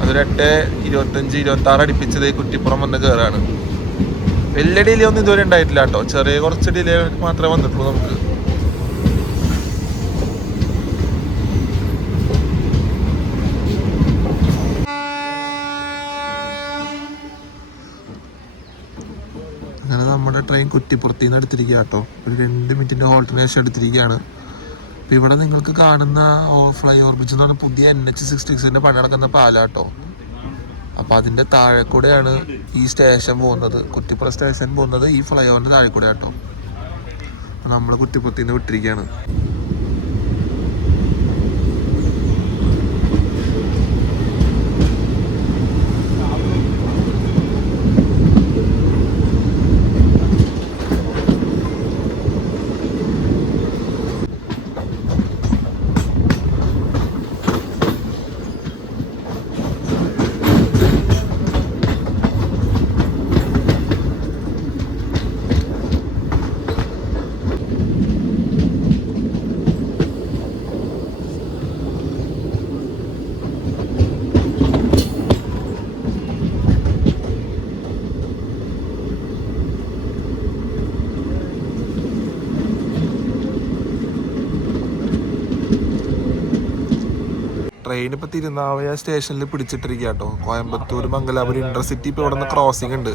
അതൊരു 8:25, 26 അടുപ്പിച്ചത് കുറ്റിപ്പുറം വന്ന് കയറാണ്. വലിയ ഡിലേ ഒന്നും ഇതുവരെ ഉണ്ടായിട്ടില്ല കേട്ടോ. ചെറിയ കുറച്ച് ഡിലേ മാത്രമേ വന്നിട്ടുള്ളൂ നമുക്ക്. അങ്ങനെ നമ്മുടെ ട്രെയിൻ കുറ്റിപ്പുറത്ത് നിന്ന് എടുത്തിരിക്കുക കേട്ടോ. ഒരു 2 മിനിറ്റിൻ്റെ ഹോൾട്ടിന് ശേഷം എടുത്തിരിക്കുകയാണ്. അപ്പോൾ ഇവിടെ നിങ്ങൾക്ക് കാണുന്ന ഫ്ലൈ ഓവർ ബ്രിഡ്ജ് എന്ന് പറഞ്ഞാൽ പുതിയ NH-66 പണി നടക്കുന്ന പാലാട്ടോ. അപ്പോൾ അതിൻ്റെ താഴെ കൂടെയാണ് ഈ സ്റ്റേഷൻ പോകുന്നത്. കുറ്റിപ്പുറം സ്റ്റേഷൻ പോകുന്നത് ഈ ഫ്ലൈ ഓവറിൻ്റെ താഴെ കൂടെ കേട്ടോ. അപ്പോൾ നമ്മൾ കുറ്റിപ്പുറത്ത് നിന്ന് വിട്ടിരിക്കുകയാണ്. ട്രെയിൻ ഇപ്പോൾ തിരുനാവായ സ്റ്റേഷനിൽ പിടിച്ചിട്ടിരിക്കുക കേട്ടോ. കോയമ്പത്തൂർ മംഗലാപുരം ഇന്റർസിറ്റി ഇപ്പോൾ ഇവിടെ നിന്ന് ക്രോസിംഗ് ഉണ്ട്.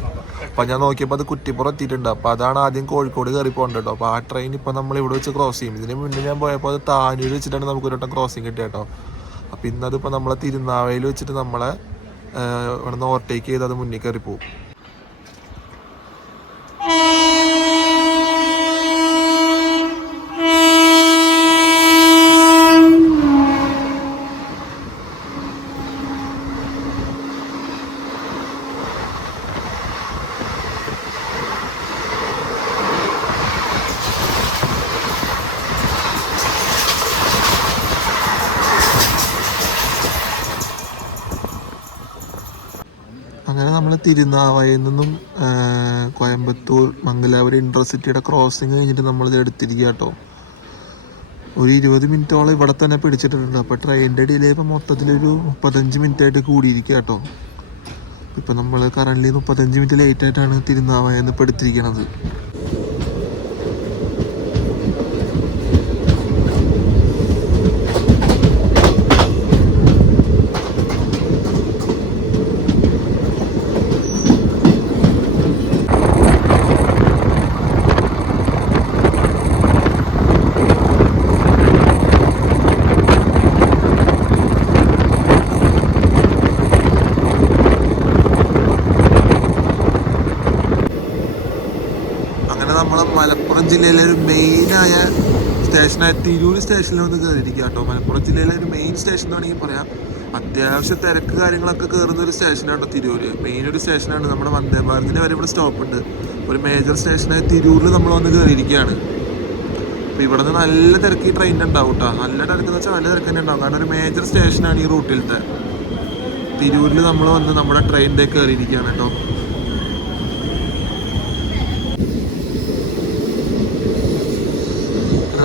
അപ്പോൾ ഞാൻ നോക്കിയപ്പോൾ അത് കുറ്റിപ്പുറം എത്തിയിട്ടുണ്ട്. അപ്പോൾ അതാണ് ആദ്യം കോഴിക്കോട് കയറി പോകേണ്ടത് കേട്ടോ. അപ്പോൾ ആ ട്രെയിൻ ഇപ്പോൾ നമ്മൾ ഇവിടെ വെച്ച് ക്രോസ് ചെയ്യും. ഇതിന് മുന്നേ ഞാൻ പോയപ്പോൾ അത് താനൂർ വെച്ചിട്ടാണ് നമുക്ക് ഒരു വട്ടം ക്രോസിംഗ് കിട്ടിയ കേട്ടോ. അപ്പോൾ ഇന്നതിപ്പോൾ നമ്മളെ തിരുനാവയിൽ വെച്ചിട്ട് നമ്മളെ ഇവിടെ നിന്ന് ഓവർടേക്ക് ചെയ്ത് അത് മുന്നിൽ കയറി പോകും. അങ്ങനെ നമ്മൾ തിരുനാവായിൽ നിന്നും കോയമ്പത്തൂർ മംഗലാപുരം ഇന്റർസിറ്റിയുടെ ക്രോസിങ് കഴിഞ്ഞിട്ട് നമ്മളിത് എടുത്തിരിക്കുക കേട്ടോ. ഒരു 20 മിനിറ്റോളം ഇവിടെ തന്നെ പിടിച്ചിട്ടുണ്ട്. അപ്പോൾ ട്രെയിനിൻ്റെ ഡിലേ ഇപ്പോൾ മൊത്തത്തിലൊരു 35 മിനിറ്റായിട്ട് കൂടിയിരിക്കുക കേട്ടോ. ഇപ്പം നമ്മൾ കറൻ്റ് 35 മിനിറ്റ് ലേറ്റായിട്ടാണ് തിരുനാവായിൽ നിന്ന് ഇപ്പോൾ എടുത്തിരിക്കുന്നത്. നമ്മളെ മലപ്പുറം ജില്ലയിലെ ഒരു മെയിനായ സ്റ്റേഷനായ തിരൂർ സ്റ്റേഷനിൽ വന്ന് കയറിയിരിക്കുക കേട്ടോ. മലപ്പുറം ജില്ലയിലെ ഒരു മെയിൻ സ്റ്റേഷൻ എന്ന് വേണമെങ്കിൽ പറയാം. അത്യാവശ്യം തിരക്ക് കാര്യങ്ങളൊക്കെ കയറുന്ന ഒരു സ്റ്റേഷനാണ് തിരൂർ. മെയിൻ ഒരു സ്റ്റേഷനാണ്. നമ്മുടെ വന്ദേ ഭാരതിൻ്റെ വരെ ഇവിടെ സ്റ്റോപ്പുണ്ട്. ഒരു മേജർ സ്റ്റേഷനായ തിരൂരിൽ നമ്മൾ വന്ന് കയറിയിരിക്കുകയാണ്. അപ്പോൾ ഇവിടെ നിന്ന് നല്ല തിരക്ക് ഈ ട്രെയിനിൻ്റെ ഉണ്ടാവും കേട്ടോ. നല്ല തിരക്കെന്ന് വെച്ചാൽ നല്ല തിരക്ക് തന്നെ ഉണ്ടാവും. കാരണം ഒരു മേജർ സ്റ്റേഷനാണ് ഈ റൂട്ടിലത്തെ. തിരൂരിൽ നമ്മൾ വന്ന് നമ്മുടെ ട്രെയിനിൻ്റെ കയറിയിരിക്കുകയാണ് കേട്ടോ.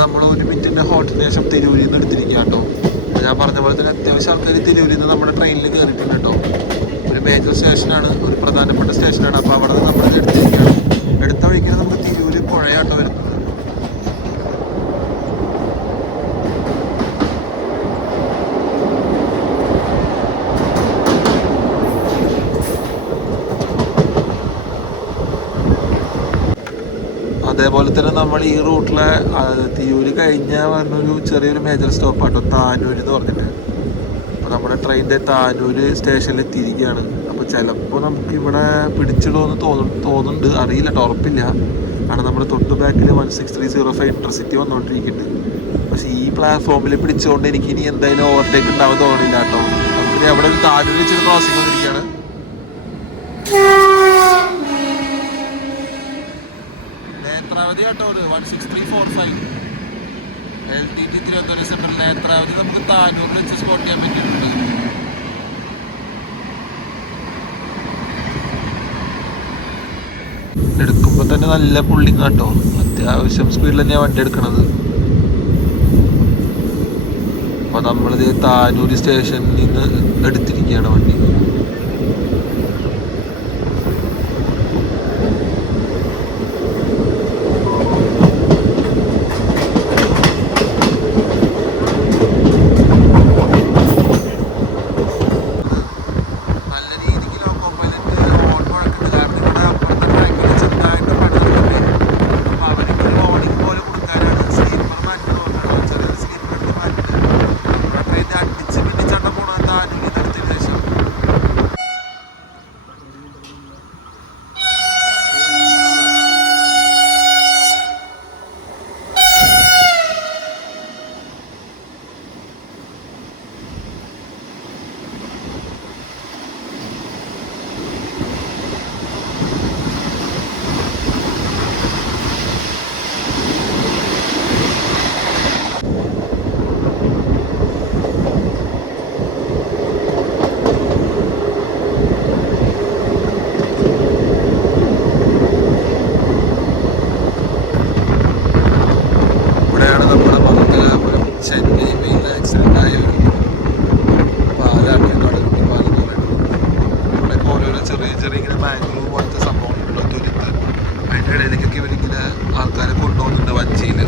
നമ്മൾ 1 മിനിറ്റിൻ്റെ ഹോൾട്ടിന് ശേഷം തിരൂരിൽ നിന്ന് എടുത്തിരിക്കുക കേട്ടോ. ഞാൻ പറഞ്ഞ പോലെ തന്നെ അത്യാവശ്യം ആൾക്കാർ തിരൂരിൽ നിന്ന് നമ്മുടെ ട്രെയിനിൽ കയറിയിട്ടുണ്ട് കേട്ടോ. ഒരു മേജർ സ്റ്റേഷനാണ്, ഒരു പ്രധാനപ്പെട്ട സ്റ്റേഷനാണ്. അപ്പോൾ അവിടെ നിന്ന് നമ്മൾ എടുത്തിരിക്കുകയാണ്. എടുത്ത വഴിക്ക് നമുക്ക് തിരൂർ പുഴയാട്ടോ വരുന്നത്. അതേപോലെ തന്നെ നമ്മൾ ഈ റൂട്ടിലെ തിരൂര് കഴിഞ്ഞാൽ പറഞ്ഞൊരു ചെറിയൊരു മേജർ സ്റ്റോപ്പാട്ടോ താനൂർ എന്ന് പറഞ്ഞിട്ട്. അപ്പോൾ നമ്മുടെ ട്രെയിനിൻ്റെ താനൂർ സ്റ്റേഷനിൽ എത്തിയിരിക്കുകയാണ്. അപ്പോൾ ചിലപ്പോൾ നമുക്ക് ഇവിടെ പിടിച്ചിടുമെന്ന് തോന്നുന്നുണ്ട്, അറിയില്ല കേട്ടോ, ഉറപ്പില്ല. കാരണം നമ്മുടെ തൊട്ട് ബാക്കിൽ 16305 ഇന്റർസിറ്റി വന്നുകൊണ്ടിരിക്കുന്നുണ്ട്. പക്ഷേ ഈ പ്ലാറ്റ്ഫോമിൽ പിടിച്ചുകൊണ്ട് എനിക്ക് ഇനി എന്തായാലും ഓവർടേക്ക് ഉണ്ടാവാൻ തോന്നില്ല കേട്ടോ. നമുക്കിനി അവിടെ ഒരു താഴെ വെച്ചൊരു ക്രോസിംഗ് വന്നിരിക്കുകയാണ്. നേത്രാവതി കേട്ടോ, 16345 LTT തിരുവനന്തപുരം സെൻട്രൽ നേത്രാവതി നമുക്ക് താനൂർ വെച്ച് സ്പോട്ട് ചെയ്യാൻ പറ്റിയിട്ടുണ്ട്. എടുക്കുമ്പോൾ തന്നെ നല്ല പുള്ളിങ് കേട്ടോ, അത്യാവശ്യം സ്പീഡിൽ തന്നെയാണ് വണ്ടി എടുക്കണത്. അപ്പോൾ നമ്മളിത് താനൂർ സ്റ്റേഷനിൽ നിന്ന് എടുത്തിരിക്കുകയാണ് വണ്ടി. ആൾക്കാരെ കൊണ്ടുപോകുന്നുണ്ട് വഞ്ചിയിൽ.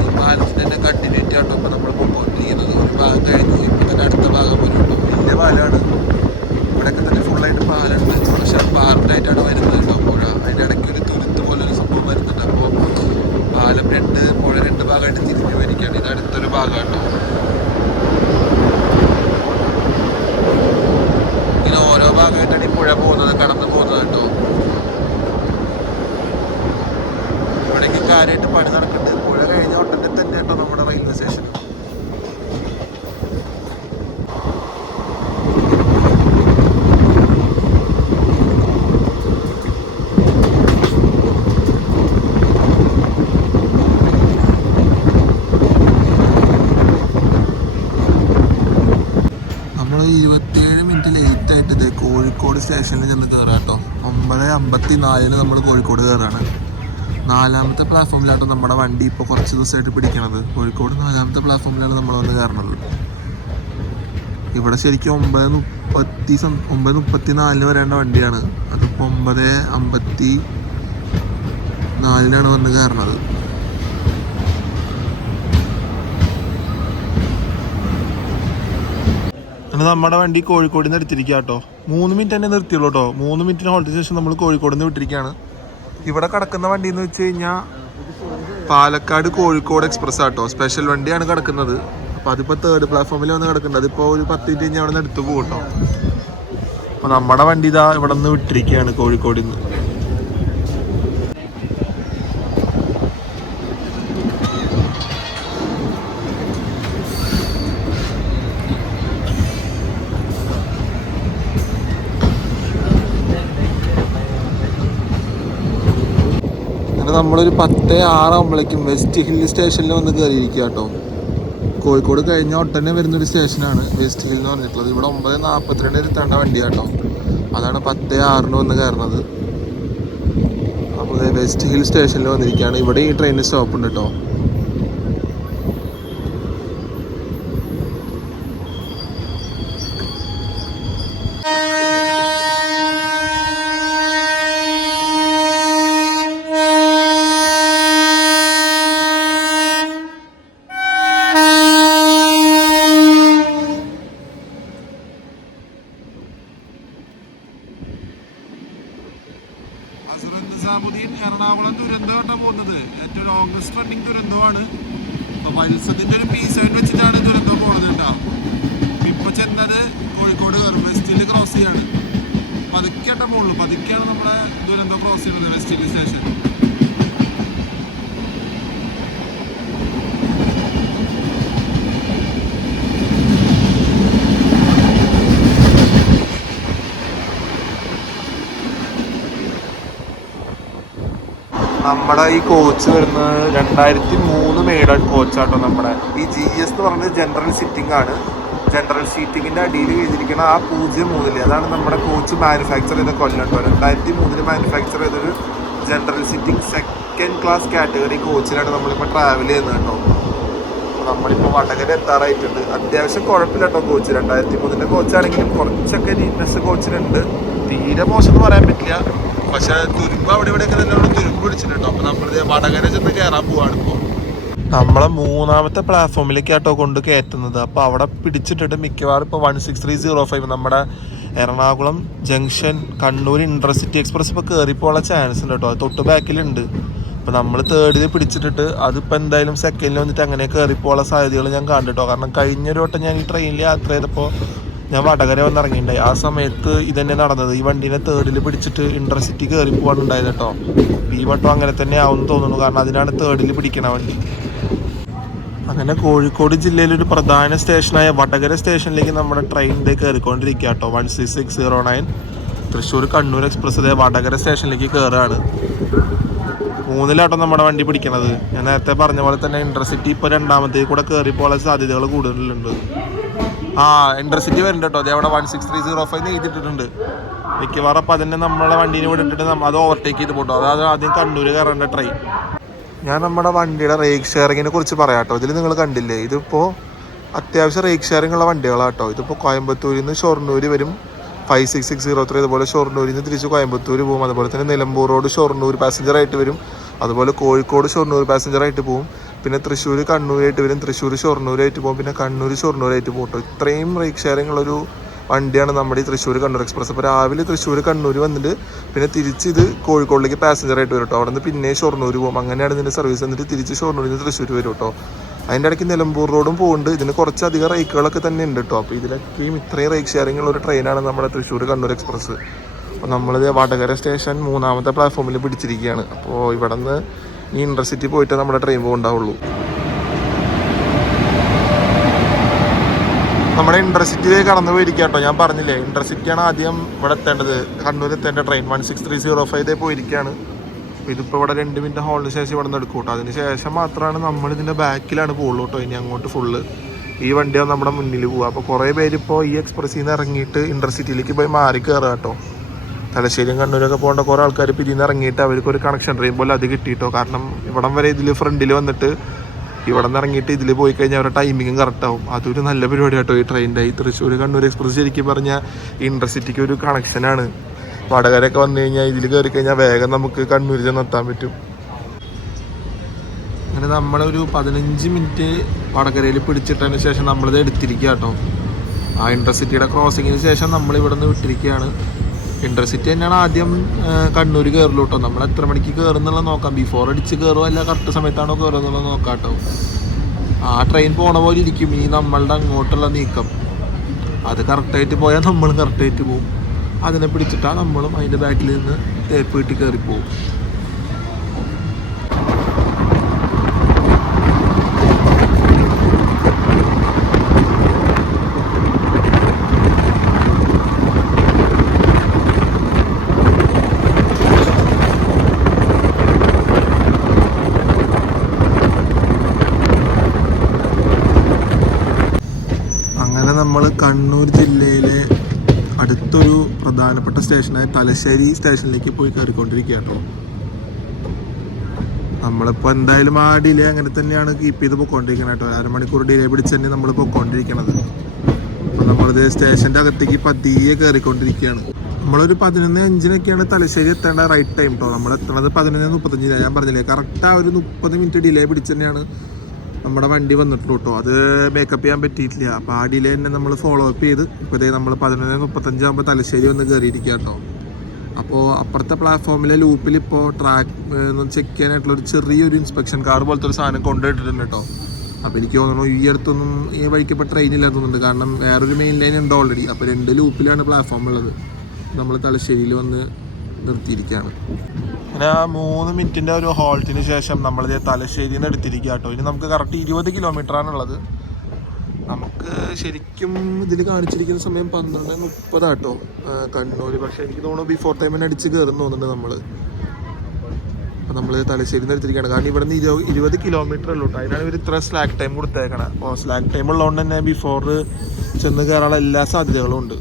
ഈ പാലത്തിൻ്റെ തന്നെ കണ്ടിന്യൂറ്റി ആട്ടോ ഇപ്പോൾ നമ്മൾ കൊണ്ടുപോയിരിക്കുന്നത്. ഒരു ഭാഗം കഴിഞ്ഞു, ഇപ്പോൾ തന്നെ അടുത്ത ഭാഗം വരുള്ളൂ. വലിയ പാലമാണ്, ഇവിടെയൊക്കെ തന്നെ ഫുള്ളായിട്ട് പാലുണ്ട്. പക്ഷേ പാർട്ടായിട്ടാണ് വരുന്നത് കേട്ടോ പുഴ. അതിൻ്റെ ഇടയ്ക്ക് ഒരു തുരുത്ത് പോലൊരു സംഭവം വരുന്നുണ്ട്. അപ്പോൾ പാലം പുഴ രണ്ട് ഭാഗമായിട്ട് തിരിഞ്ഞു വരികയാണ്. ഇത് അടുത്തൊരു ഭാഗം കേട്ടോ. ഇങ്ങനെ ഓരോ ഭാഗമായിട്ടാണ് ഈ പുഴ പോകുന്നത്, കടന്നു പോകുന്നത് കേട്ടോ. ഇവിടേക്ക് കാര്യമായിട്ട് പണി നടക്കുന്നുണ്ട്. പുഴ കഴിഞ്ഞ ഉടനെ തന്നെ കേട്ടോ നമ്മുടെ റെയിൽവേ സ്റ്റേഷൻ. നമ്മൾ 27 മിനിറ്റ് ലേറ്റായിട്ട് ഇത് കോഴിക്കോട് സ്റ്റേഷനിൽ ചെന്ന് കയറാം കേട്ടോ. 9:54 നമ്മൾ കോഴിക്കോട് കയറാണ്. 4ാമത്തെ പ്ലാറ്റ്ഫോമിലാട്ടോ നമ്മുടെ വണ്ടി ഇപ്പോൾ കുറച്ച് ദിവസമായിട്ട് പിടിക്കണത്. കോഴിക്കോട് 4ാമത്തെ പ്ലാറ്റ്ഫോമിലാണ് നമ്മൾ വന്ന് കയറണത്. ഇവിടെ ശരിക്കും 9:34 വരേണ്ട വണ്ടിയാണ്, അതിപ്പോൾ 9:54 വന്ന് കയറണത്. നമ്മുടെ വണ്ടി കോഴിക്കോട് നിന്ന് എടുത്തിരിക്കുക കേട്ടോ. 3 മിനിറ്റ് തന്നെ നിർത്തിയുള്ളൂ കേട്ടോ. 3 മിനിറ്റിന് ഹോൾട്ടിന് ശേഷം നമ്മൾ കോഴിക്കോട് നിന്ന് വിട്ടിരിക്കുകയാണ്. ഇവിടെ കിടക്കുന്ന വണ്ടി എന്ന് വെച്ച് കഴിഞ്ഞാൽ പാലക്കാട് കോഴിക്കോട് എക്സ്പ്രസ് ആട്ടോ, സ്പെഷ്യൽ വണ്ടിയാണ് കിടക്കുന്നത്. അപ്പോൾ അതിപ്പോൾ 3rd പ്ലാറ്റ്ഫോമിൽ വന്ന് കിടക്കുന്നത്. അതിപ്പോൾ ഒരു 10 മിനിറ്റ് കഴിഞ്ഞാൽ അവിടെ നിന്ന് എടുത്ത് പോകും കേട്ടോ. അപ്പോൾ നമ്മുടെ വണ്ടി ഇതാ ഇവിടെ നിന്ന് വിട്ടിരിക്കുകയാണ് കോഴിക്കോടിൽ നിന്ന്. നമ്മളൊരു 10:06 വെസ്റ്റ് ഹിൽ സ്റ്റേഷനിൽ വന്ന് കയറിയിരിക്കുക കേട്ടോ. കോഴിക്കോട് കഴിഞ്ഞ ഒട്ടനെ വരുന്നൊരു സ്റ്റേഷനാണ് വെസ്റ്റ് ഹിൽ എന്ന് പറഞ്ഞിട്ടുള്ളത്. ഇവിടെ 9:42 ഇരുത്തേണ്ട വണ്ടിയാണ് കേട്ടോ. അതാണ് 10:06 വന്ന് കയറുന്നത്. അപ്പോൾ വെസ്റ്റ് ഹിൽ സ്റ്റേഷനിൽ വന്നിരിക്കുകയാണ്. ഇവിടെ ഈ ട്രെയിനിന് സ്റ്റോപ്പ് ഉണ്ട് കേട്ടോ. എറണാകുളം ദുരന്തമായിട്ടാണ് പോകുന്നത്. ഏറ്റവും ലോങ്സ്റ്റ് റണ്ണിങ് ദുരന്തമാണ്. അപ്പോൾ മത്സരത്തിൻ്റെ ഒരു പീസായിട്ട് വെച്ചിട്ടാണ് ദുരന്തം പോകുന്നത് കേട്ടോ. ഇപ്പോൾ ചെന്നത് കോഴിക്കോട് കയറും, വെസ്റ്റിൽ ഉള്ളൂ. പതുക്കെയാണ് നമ്മുടെ ദുരന്തം ക്രോസ് ചെയ്യുന്നത്, വെസ്റ്റ് ഹിൽ സ്റ്റേഷൻ. നമ്മുടെ ഈ കോച്ച് വരുന്നത് 2003 മെയ്ഡ് കോച്ചാട്ടോ. നമ്മുടെ ഈ GS എന്ന് പറയുന്നത് ജനറൽ സിറ്റിംഗ് ആണ്. ജനറൽ സീറ്റിങ്ങിൻ്റെ അടിയിൽ എഴുതിയിരിക്കുന്ന ആ 03 അതാണ് നമ്മുടെ കോച്ച് മാനുഫാക്ചർ ചെയ്ത കൊല്ലം കേട്ടോ. 2003 മാനുഫാക്ചർ ചെയ്തൊരു general sitting second class category കോച്ചിലാണ് നമ്മളിപ്പോൾ ട്രാവൽ ചെയ്യുന്നത് കേട്ടോ. നമ്മളിപ്പോൾ വടകര എത്താറായിട്ടുണ്ട്. അത്യാവശ്യം കുഴപ്പമില്ല കേട്ടോ കോച്ച്. 2003 കോച്ചാണെങ്കിലും കുറച്ചൊക്കെ നീറ്റ്നെസ് കോച്ചിനുണ്ട്. തീരെ മോശം എന്ന് പറയാൻ പറ്റില്ല. പക്ഷെ തുരുമ്പ് അവിടെ ഇവിടെയൊക്കെ നല്ലോണം തുരുമ്പ് പിടിച്ചിട്ടുണ്ടോ. അപ്പോൾ നമ്മൾ വടകര ചെന്ന് കയറാൻ പോവാണ് ഇപ്പോൾ. നമ്മളെ 3ാമത്തെ പ്ലാറ്റ്ഫോമിലേക്ക് ആട്ടോ കൊണ്ട് കയറ്റുന്നത്. അപ്പോൾ അവിടെ പിടിച്ചിട്ടിട്ട് മിക്കവാറും ഇപ്പോൾ 16305 നമ്മുടെ Ernakulam junction Kannur intercity express ഇപ്പോൾ കയറിപ്പോയുള്ള ചാൻസ് ഉണ്ട് കേട്ടോ. അത് തൊട്ട് ബാക്കിലുണ്ട്. അപ്പോൾ നമ്മൾ തേർഡിൽ പിടിച്ചിട്ടിട്ട് അതിപ്പോൾ എന്തായാലും സെക്കൻഡിൽ വന്നിട്ട് അങ്ങനെ കയറിപ്പോയുള്ള സാധ്യതകൾ ഞാൻ കണ്ടിട്ടോ. കാരണം കഴിഞ്ഞൊരു വട്ടം ഞാൻ ഈ ട്രെയിനിൽ യാത്ര ചെയ്തപ്പോൾ ഞാൻ വടകര വന്ന് ഇറങ്ങിയിട്ടുണ്ടായി. ആ സമയത്ത് ഇതന്നെ നടന്നത്. ഈ വണ്ടീനെ തേർഡിൽ പിടിച്ചിട്ട് ഇൻ്റർസിറ്റി കയറി പോകാനുണ്ടായത് കേട്ടോ. ഈ വട്ടം അങ്ങനെ തന്നെ ആവുമെന്ന് തോന്നുന്നു. കാരണം അതിനാണ് തേർഡിൽ പിടിക്കണ വണ്ടി. അങ്ങനെ കോഴിക്കോട് ജില്ലയിലൊരു പ്രധാന സ്റ്റേഷനായ വടകര സ്റ്റേഷനിലേക്ക് നമ്മുടെ ട്രെയിനിൻ്റെ കയറിക്കൊണ്ടിരിക്കുക കേട്ടോ. 16609 തൃശ്ശൂർ കണ്ണൂർ എക്സ്പ്രസ് വടകര സ്റ്റേഷനിലേക്ക് കയറുകയാണ്. 3ലാട്ടോ നമ്മുടെ വണ്ടി പിടിക്കണത്. ഞാൻ നേരത്തെ പറഞ്ഞ പോലെ തന്നെ ഇൻ്റർസിറ്റി ഇപ്പോൾ 2ാമത്തേക്ക് കൂടെ കയറിപ്പോകാൻ സാധ്യതകൾ കൂടുതലുണ്ട്. ഇൻ്റർസിറ്റി വരുന്നുണ്ട് കേട്ടോ. അതേ അവിടെ 16305 എഴുതിയിട്ടുണ്ട്. മിക്കവാറും അപ്പം അതിനെ നമ്മളെ വണ്ടീനെ വിട്ടിട്ട് അത് ഓവർടേക്ക് ചെയ്ത് പോട്ടോ. അതായത് ആദ്യം കണ്ണൂർ കയറേണ്ട ട്രെയിൻ. ഞാൻ നമ്മുടെ വണ്ടിയുടെ റേക്ക് ഷെയറിങ്ങിനെ കുറിച്ച് പറയാം കേട്ടോ. ഇതിൽ നിങ്ങൾ കണ്ടില്ലേ, ഇതിപ്പോൾ അത്യാവശ്യം റേക്ക് ഷെയറിംഗ് ഉള്ള വണ്ടികളാണ് കേട്ടോ. ഇതിപ്പോൾ കോയമ്പത്തൂരിൽ നിന്ന് ഷൊർണൂർ വരും 56603. അതുപോലെ ഷൊർണൂരിൽ നിന്ന് തിരിച്ച് കോയമ്പത്തൂർ പോകും. അതുപോലെ തന്നെ നിലമ്പൂർ റോഡ് ഷൊർണൂർ പാസഞ്ചറായിട്ട് വരും. അതുപോലെ കോഴിക്കോട് ഷൊർണൂർ പാസഞ്ചറായിട്ട് പോകും. പിന്നെ തൃശ്ശൂർ കണ്ണൂരായിട്ട് വരും. തൃശ്ശൂർ ഷൊർണൂരായിട്ട് പോകും. പിന്നെ കണ്ണൂർ ഷൊർണൂരായിട്ട് പോകും കേട്ടോ. ഇത്രയും റേക്ക് ഷെയറിംഗ് ഉള്ളൊരു വണ്ടിയാണ് നമ്മുടെ ഈ തൃശ്ശൂർ കണ്ണൂർ എക്സ്പ്രസ്. അപ്പോൾ രാവിലെ തൃശ്ശൂർ കണ്ണൂർ വന്നിട്ട് പിന്നെ തിരിച്ച് ഇത് കോഴിക്കോടിലേക്ക് പാസഞ്ചറായിട്ട് വരും കേട്ടോ. അവിടെ നിന്ന് പിന്നെ ഷൊർണൂർ പോകും. അങ്ങനെയാണ് ഇതിൻ്റെ സർവീസ്. എന്നിട്ട് തിരിച്ച് ഷൊർണൂരിൽ നിന്ന് തൃശ്ശൂർ വരും കേട്ടോ. അതിൻ്റെ ഇടയ്ക്ക് നിലമ്പൂർ റോഡും പോകുന്നുണ്ട്. ഇതിന് കുറച്ചധികം റേക്കുകളൊക്കെ തന്നെ ഉണ്ട് കേട്ടോ. അപ്പോൾ ഇതിലൊക്കെയും ഇത്രയും റേക്ക് ഷെയറിംഗ് ഉള്ള ഒരു ട്രെയിനാണ് നമ്മുടെ തൃശ്ശൂർ കണ്ണൂർ എക്സ്പ്രസ്. അപ്പോൾ നമ്മളിത് വടകര സ്റ്റേഷൻ 3ാമത്തെ പ്ലാറ്റ്ഫോമിൽ പിടിച്ചിരിക്കുകയാണ്. അപ്പോൾ ഇവിടെ നിന്ന് ഈ ഇൻ്റർസിറ്റി പോയിട്ട് നമ്മുടെ ട്രെയിൻ പോകുന്നുണ്ടാവുള്ളൂ. നമ്മുടെ ഇൻ്റർസിറ്റിയിലേക്ക് കടന്നു പോയിരിക്കുക കേട്ടോ. ഞാൻ പറഞ്ഞില്ലേ, ഇൻ്റർസിറ്റിയാണ് ആദ്യം ഇവിടെ എത്തേണ്ടത്. കണ്ണൂർ എത്തേണ്ട ട്രെയിൻ 16305 പോയിരിക്കുകയാണ്. ഇതിപ്പോൾ ഇവിടെ 2 മിനിറ്റ് ഹോളിന് ശേഷം ഇവിടെ നിന്ന് എടുക്കും കേട്ടോ. അതിന് ശേഷം മാത്രമാണ് നമ്മളിതിൻ്റെ ബാക്കിലാണ് പോകുള്ളൂ കേട്ടോ. ഇനി അങ്ങോട്ട് ഫുള്ള് ഈ വണ്ടിയാണ് നമ്മുടെ മുന്നിൽ പോവുക. അപ്പോൾ കുറേ പേരിപ്പോൾ ഈ എക്സ്പ്രസ്സിൽ നിന്ന് ഇറങ്ങിയിട്ട് ഇൻ്റർസിറ്റിയിലേക്ക് പോയി മാറി കയറുക കേട്ടോ. തലശ്ശേരിയും കണ്ണൂരൊക്കെ പോകേണ്ട കുറേ ആൾക്കാർ പിരിന്ന് ഇറങ്ങിയിട്ട് അവർക്കൊരു കണക്ഷൻ ട്രെയിൻ പോലെ അത് കിട്ടിയിട്ടോ. കാരണം ഇവിടം വരെ ഇതിൽ ഫ്രണ്ടിൽ വന്നിട്ട് ഇവിടെ നിന്ന് ഇറങ്ങിയിട്ട് ഇതിൽ പോയി കഴിഞ്ഞാൽ അവരുടെ ടൈമിങ്ങും കറക്റ്റാവും. അതൊരു നല്ല പരിപാടി കേട്ടോ ഈ ട്രെയിനിൻ്റെ. ഈ തൃശ്ശൂർ കണ്ണൂർ എക്സ്പ്രസ് ശരിക്കും പറഞ്ഞാൽ ഇൻ്റർസിറ്റിക്ക് ഒരു കണക്ഷനാണ്. വടകരയൊക്കെ വന്നു കഴിഞ്ഞാൽ ഇതിൽ കയറി കഴിഞ്ഞാൽ വേഗം നമുക്ക് കണ്ണൂർ ചെന്ന് എത്താൻ പറ്റും. അങ്ങനെ നമ്മളൊരു 15 മിനിറ്റ് വടകരയിൽ പിടിച്ചിട്ടതിന് ശേഷം നമ്മളിത് എടുത്തിരിക്കുക കേട്ടോ. ആ ഇൻ്റർസിറ്റിയുടെ ക്രോസിങ്ങിന് ശേഷം നമ്മളിവിടെ നിന്ന് വിട്ടിരിക്കുകയാണ്. ഇൻ്റർസിറ്റി തന്നെയാണ് ആദ്യം കണ്ണൂർ കയറുള്ളൂ കേട്ടോ. നമ്മൾ എത്ര മണിക്ക് കയറുന്നുള്ളത് നോക്കാം. ബിഫോർ അടിച്ച് കയറുമോ അല്ല കറക്റ്റ് സമയത്താണോ കയറുക എന്നുള്ളത് നോക്കാം കേട്ടോ. ആ ട്രെയിൻ പോണ പോലെ ഇരിക്കും ഈ നമ്മളുടെ അങ്ങോട്ടുള്ള നീക്കം. അത് കറക്റ്റായിട്ട് പോയാൽ നമ്മളും കറക്റ്റായിട്ട് പോകും. അതിനെ പിടിച്ചിട്ടാണ് നമ്മളും അതിൻ്റെ ബാക്കിൽ നിന്ന് തേപ്പ് കിട്ടി കയറിപ്പോവും. നമ്മൾ കണ്ണൂർ ജില്ലയിലെ അടുത്തൊരു പ്രധാനപ്പെട്ട സ്റ്റേഷനായ തലശ്ശേരി സ്റ്റേഷനിലേക്ക് പോയി കയറിക്കൊണ്ടിരിക്കുക കേട്ടോ. നമ്മളിപ്പോൾ എന്തായാലും ആ ഡിലേ അങ്ങനെ തന്നെയാണ് കീപ്പ് ചെയ്ത് പോയിക്കൊണ്ടിരിക്കുന്നത് കേട്ടോ. 1/2 മണിക്കൂർ ഡിലേ പിടിച്ച് തന്നെ നമ്മൾ പോയിക്കൊണ്ടിരിക്കണത്. അപ്പോൾ നമ്മളിത് സ്റ്റേഷൻ്റെ അകത്തേക്ക് പതിയെ കയറിക്കൊണ്ടിരിക്കുകയാണ്. നമ്മളൊരു 11:05 തലശ്ശേരി എത്തേണ്ട റൈറ്റ് ടൈം കേട്ടോ. നമ്മൾ എത്തണത് 11:35. ഞാൻ പറഞ്ഞില്ലേ, കറക്റ്റ് ആ ഒരു 30 മിനിറ്റ് ഡിലേ പിടിച്ച് തന്നെയാണ് നമ്മുടെ വണ്ടി വന്നിട്ടുള്ളൂ കേട്ടോ. അത് മേക്കപ്പ് ചെയ്യാൻ പറ്റിയിട്ടില്ല. അപ്പോൾ ആ ഡിലേ തന്നെ നമ്മൾ ഫോളോ അപ്പ് ചെയ്ത് ഇപ്പോൾ ഇതേ നമ്മൾ 11:35 ആകുമ്പോൾ തലശ്ശേരി വന്ന് കയറിയിരിക്കുക കേട്ടോ. അപ്പോൾ അപ്പുറത്തെ പ്ലാറ്റ്ഫോമിലെ ലൂപ്പിൽ ഇപ്പോൾ ട്രാക്ക് ചെക്ക് ചെയ്യാനായിട്ടുള്ളൊരു ചെറിയൊരു ഇൻസ്പെക്ഷൻ കാർ പോലത്തെ ഒരു സാധനം കൊണ്ടുപോയിട്ടുണ്ട് കേട്ടോ. അപ്പോൾ എനിക്ക് തോന്നുന്നു ഈ അടുത്തൊന്നും ഈ വഴിക്ക് ഇപ്പോൾ ട്രെയിൻ ഇല്ലാത്തതുണ്ട്. കാരണം വേറൊരു മെയിൻ ലൈൻ ഉണ്ട് ഓൾറെഡി. അപ്പോൾ 2 ലൂപ്പിലാണ് പ്ലാറ്റ്ഫോം ഉള്ളത്. നമ്മൾ തലശ്ശേരിയിൽ വന്ന് നിർത്തിയിരിക്കുകയാണ്. അങ്ങനെ 3 മിനിറ്റിൻ്റെ ഒരു ഹോൾട്ടിന് ശേഷം നമ്മളിത് തലശ്ശേരിയിൽ നിന്ന് എടുത്തിരിക്കുക കേട്ടോ. ഇനി നമുക്ക് കറക്റ്റ് 20 കിലോമീറ്ററാണുള്ളത്. നമുക്ക് ശരിക്കും ഇതിൽ കാണിച്ചിരിക്കുന്ന സമയം 12:30 കേട്ടോ കണ്ണൂർ. പക്ഷേ എനിക്ക് തോന്നുന്നു ബിഫോർ ടൈമിന് അടിച്ച് കയറുന്നു തോന്നുന്നുണ്ട് നമ്മൾ. അപ്പോൾ നമ്മൾ തലശ്ശേരിയിൽ നിന്ന് എടുത്തിരിക്കുകയാണ്. കാരണം ഇവിടെ നിന്ന് 20 കിലോമീറ്റർ ഉള്ളൂ കേട്ടോ. അതിനാണ് ഇവർ ഇത്ര സ്ലാക്ക് ടൈം കൊടുത്തേക്കണം. അപ്പോൾ സ്ലാക്ക് ടൈം ഉള്ളതുകൊണ്ട് തന്നെ ബിഫോർ ചെന്ന് കയറാനുള്ള എല്ലാ സാധ്യതകളും ഉണ്ട്.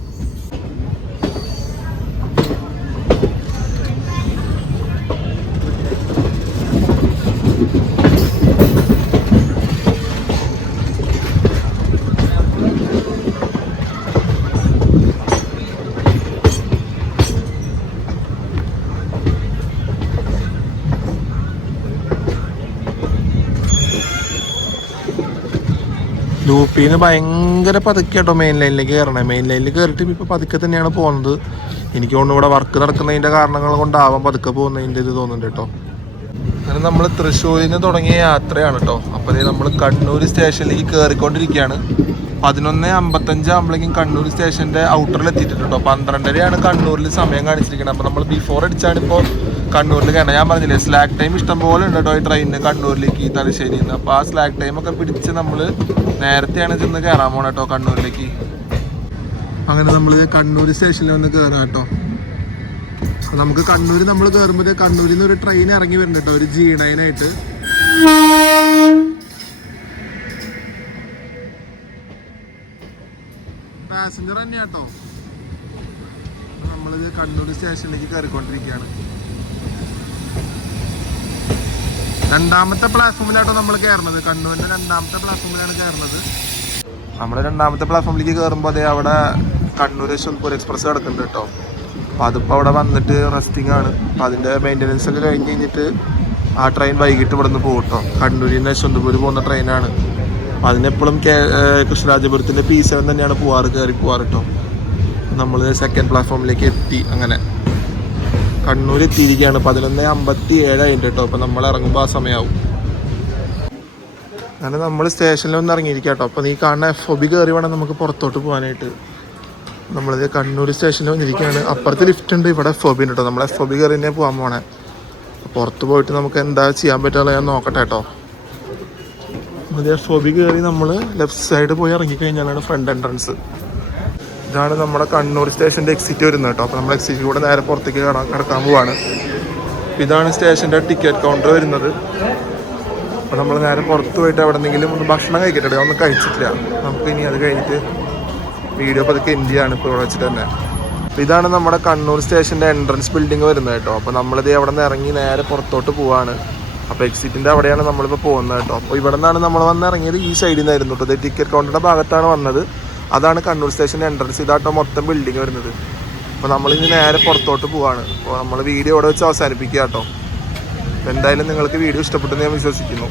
ലൂപ്പിന്ന് ഭയങ്കര പതുക്കെ കേട്ടോ മെയിൻ ലൈനിലേക്ക് കയറണേ. മെയിൻ ലൈനിൽ കയറിയിട്ട് ഇപ്പോൾ പതുക്കെ തന്നെയാണ് പോകുന്നത്. എനിക്ക് തോന്നുന്നു ഇവിടെ വർക്ക് നടക്കുന്നതിൻ്റെ കാരണങ്ങൾ കൊണ്ടാവാം പതുക്കെ പോകുന്നതിൻ്റെ ഇത് തോന്നുന്നുണ്ട് കേട്ടോ. അങ്ങനെ നമ്മൾ തൃശ്ശൂരിൽ നിന്ന് തുടങ്ങിയ യാത്രയാണ് കേട്ടോ. അപ്പോൾ നമ്മൾ കണ്ണൂർ സ്റ്റേഷനിലേക്ക് കയറിക്കൊണ്ടിരിക്കുകയാണ്. 11:55 ആകുമ്പോഴേക്കും കണ്ണൂർ സ്റ്റേഷൻ്റെ ഔട്ടറിൽ എത്തിയിട്ടുണ്ട് കേട്ടോ. 12:30 കണ്ണൂരിൽ സമയം കാണിച്ചിരിക്കുന്നത്. അപ്പോൾ നമ്മൾ ബിഫോർ അടിച്ചാണ് ഇപ്പോൾ കണ്ണൂരിൽ കയറണം. ഞാൻ പറഞ്ഞില്ലേ സ്ലാക്ക് ടൈം ഇഷ്ടം പോലെ ഉണ്ട് കേട്ടോ ഈ ട്രെയിനിന് കണ്ണൂരിലേക്ക് തലശ്ശേരിയിൽ നിന്ന്. അപ്പോൾ ആ സ്ലാക്ക് ടൈമൊക്കെ പിടിച്ച് നമ്മൾ നേരത്തെയാണ് ചെന്ന് കയറാൻ പോകണം കേട്ടോ കണ്ണൂരിലേക്ക്. അങ്ങനെ നമ്മൾ കണ്ണൂർ സ്റ്റേഷനിൽ വന്ന് കയറാം കേട്ടോ. നമുക്ക് കണ്ണൂർ നമ്മൾ കയറുമ്പോൾ കണ്ണൂരിൽ നിന്ന് ഒരു ട്രെയിൻ ഇറങ്ങി വരുന്നുണ്ട് കേട്ടോ, ഒരു G9 ആയിട്ട്. പാസഞ്ചർ തന്നെയാ കേട്ടോ. നമ്മളിത് കണ്ണൂർ സ്റ്റേഷനിലേക്ക് കയറിക്കൊണ്ടിരിക്കുകയാണ്. 2ാമത്തെ പ്ലാറ്റ്ഫോമിലാട്ടോ നമ്മൾ കയറുന്നത്. കണ്ണൂരിൻ്റെ 2ാമത്തെ പ്ലാറ്റ്ഫോമിലാണ് കയറുന്നത്. നമ്മൾ 2ാമത്തെ പ്ലാറ്റ്ഫോമിലേക്ക് കയറുമ്പോൾ അതേ അവിടെ കണ്ണൂർ യശ്വന്ത്പൂർ എക്സ്പ്രസ് കിടക്കുന്നുണ്ട് കേട്ടോ. അപ്പോൾ അതിപ്പോൾ അവിടെ വന്നിട്ട് റെസ്റ്റിംഗ് ആണ്. അപ്പോൾ അതിൻ്റെ മെയിൻ്റനൻസ് ഒക്കെ കഴിഞ്ഞിട്ട് ആ ട്രെയിൻ വൈകിട്ട് ഇവിടെ നിന്ന് പോകും കേട്ടോ. കണ്ണൂരിൽ നിന്ന് യശ്വന്ത്പൂർ പോകുന്ന ട്രെയിനാണ്. അപ്പോൾ അതിനെപ്പോഴും കൃഷ്ണരാജപുരത്തിൻ്റെ P7 തന്നെയാണ് കയറി പോവാറ് കേട്ടോ. നമ്മൾ 2nd പ്ലാറ്റ്ഫോമിലേക്ക് എത്തി. അങ്ങനെ കണ്ണൂർ എത്തിയിരിക്കുകയാണ്. 11:57 ആയിട്ട് കേട്ടോ. അപ്പോൾ നമ്മൾ ഇറങ്ങുമ്പോൾ ആ സമയമാവും. അങ്ങനെ നമ്മൾ സ്റ്റേഷനിൽ ഒന്ന് ഇറങ്ങിയിരിക്കുക കേട്ടോ. അപ്പോൾ നീ കാണുന്ന FOB കയറി വേണം നമുക്ക് പുറത്തോട്ട് പോകാനായിട്ട്. നമ്മളിത് കണ്ണൂർ സ്റ്റേഷനിൽ വന്നിരിക്കുകയാണ്. അപ്പുറത്ത് ലിഫ്റ്റ് ഉണ്ട്, ഇവിടെ FOB ഉണ്ട് കേട്ടോ. നമ്മൾ FOB കയറി തന്നെ പോകാൻ പോണേ. പുറത്ത് പോയിട്ട് നമുക്ക് എന്താ ചെയ്യാൻ പറ്റുക ഞാൻ നോക്കട്ടെ കേട്ടോ. അത് FOB കയറി നമ്മൾ ലെഫ്റ്റ് സൈഡ് പോയി ഇറങ്ങിക്കഴിഞ്ഞാലാണ് ഫ്രണ്ട് എൻട്രൻസ്. ഇതാണ് നമ്മുടെ കണ്ണൂർ സ്റ്റേഷൻ്റെ എക്സിറ്റ് വരുന്നത് കേട്ടോ. അപ്പോൾ നമ്മൾ എക്സിറ്റ് കൂടെ നേരെ പുറത്തേക്ക് കിടക്കാൻ പോവാണ്. ഇതാണ് സ്റ്റേഷൻ്റെ ടിക്കറ്റ് കൗണ്ടർ വരുന്നത്. അപ്പോൾ നമ്മൾ നേരെ പുറത്ത് പോയിട്ട് എവിടെ നിന്നെങ്കിലും ഒന്ന് ഭക്ഷണം കഴിക്കട്ടെ. ഒന്നും കഴിച്ചിട്ടില്ല. നമുക്ക് ഇനി അത് കഴിഞ്ഞിട്ട് വീഡിയോ പതുക്കെ ഇന്ത്യയാണ് ഇപ്പോൾ ഇവിടെ വെച്ചിട്ട് തന്നെ. അപ്പോൾ ഇതാണ് നമ്മുടെ കണ്ണൂർ സ്റ്റേഷൻ്റെ എൻട്രൻസ് ബിൽഡിംഗ് വരുന്നത് കേട്ടോ. അപ്പോൾ നമ്മളിത് അവിടെ നിന്ന് ഇറങ്ങി നേരെ പുറത്തോട്ട് പോവാണ്. അപ്പോൾ എക്സിറ്റിൻ്റെ അവിടെയാണ് നമ്മളിപ്പോൾ പോകുന്നത് കേട്ടോ. അപ്പോൾ ഇവിടെ നിന്നാണ് നമ്മൾ വന്ന് ഇറങ്ങിയത്. ഈ സൈഡിൽ നിന്നായിരുന്നു കേട്ടോ. ടിക്കറ്റ് കൗണ്ടറിൻ്റെ ഭാഗത്താണ് വന്നത്. അതാണ് കണ്ണൂർ സ്റ്റേഷൻ്റെ എൻട്രൻസ്. ഇതാട്ടോ മൊത്തം ബിൽഡിംഗ് വരുന്നത്. അപ്പോൾ നമ്മളിനി നേരെ പുറത്തോട്ട് പോവാണ്. അപ്പോൾ നമ്മൾ വീഡിയോ ഇവിടെ വെച്ച് അവസാനിപ്പിക്കുക കേട്ടോ. എന്തായാലും നിങ്ങൾക്ക് വീഡിയോ ഇഷ്ടപ്പെട്ടെന്ന് ഞാൻ വിശ്വസിക്കുന്നു.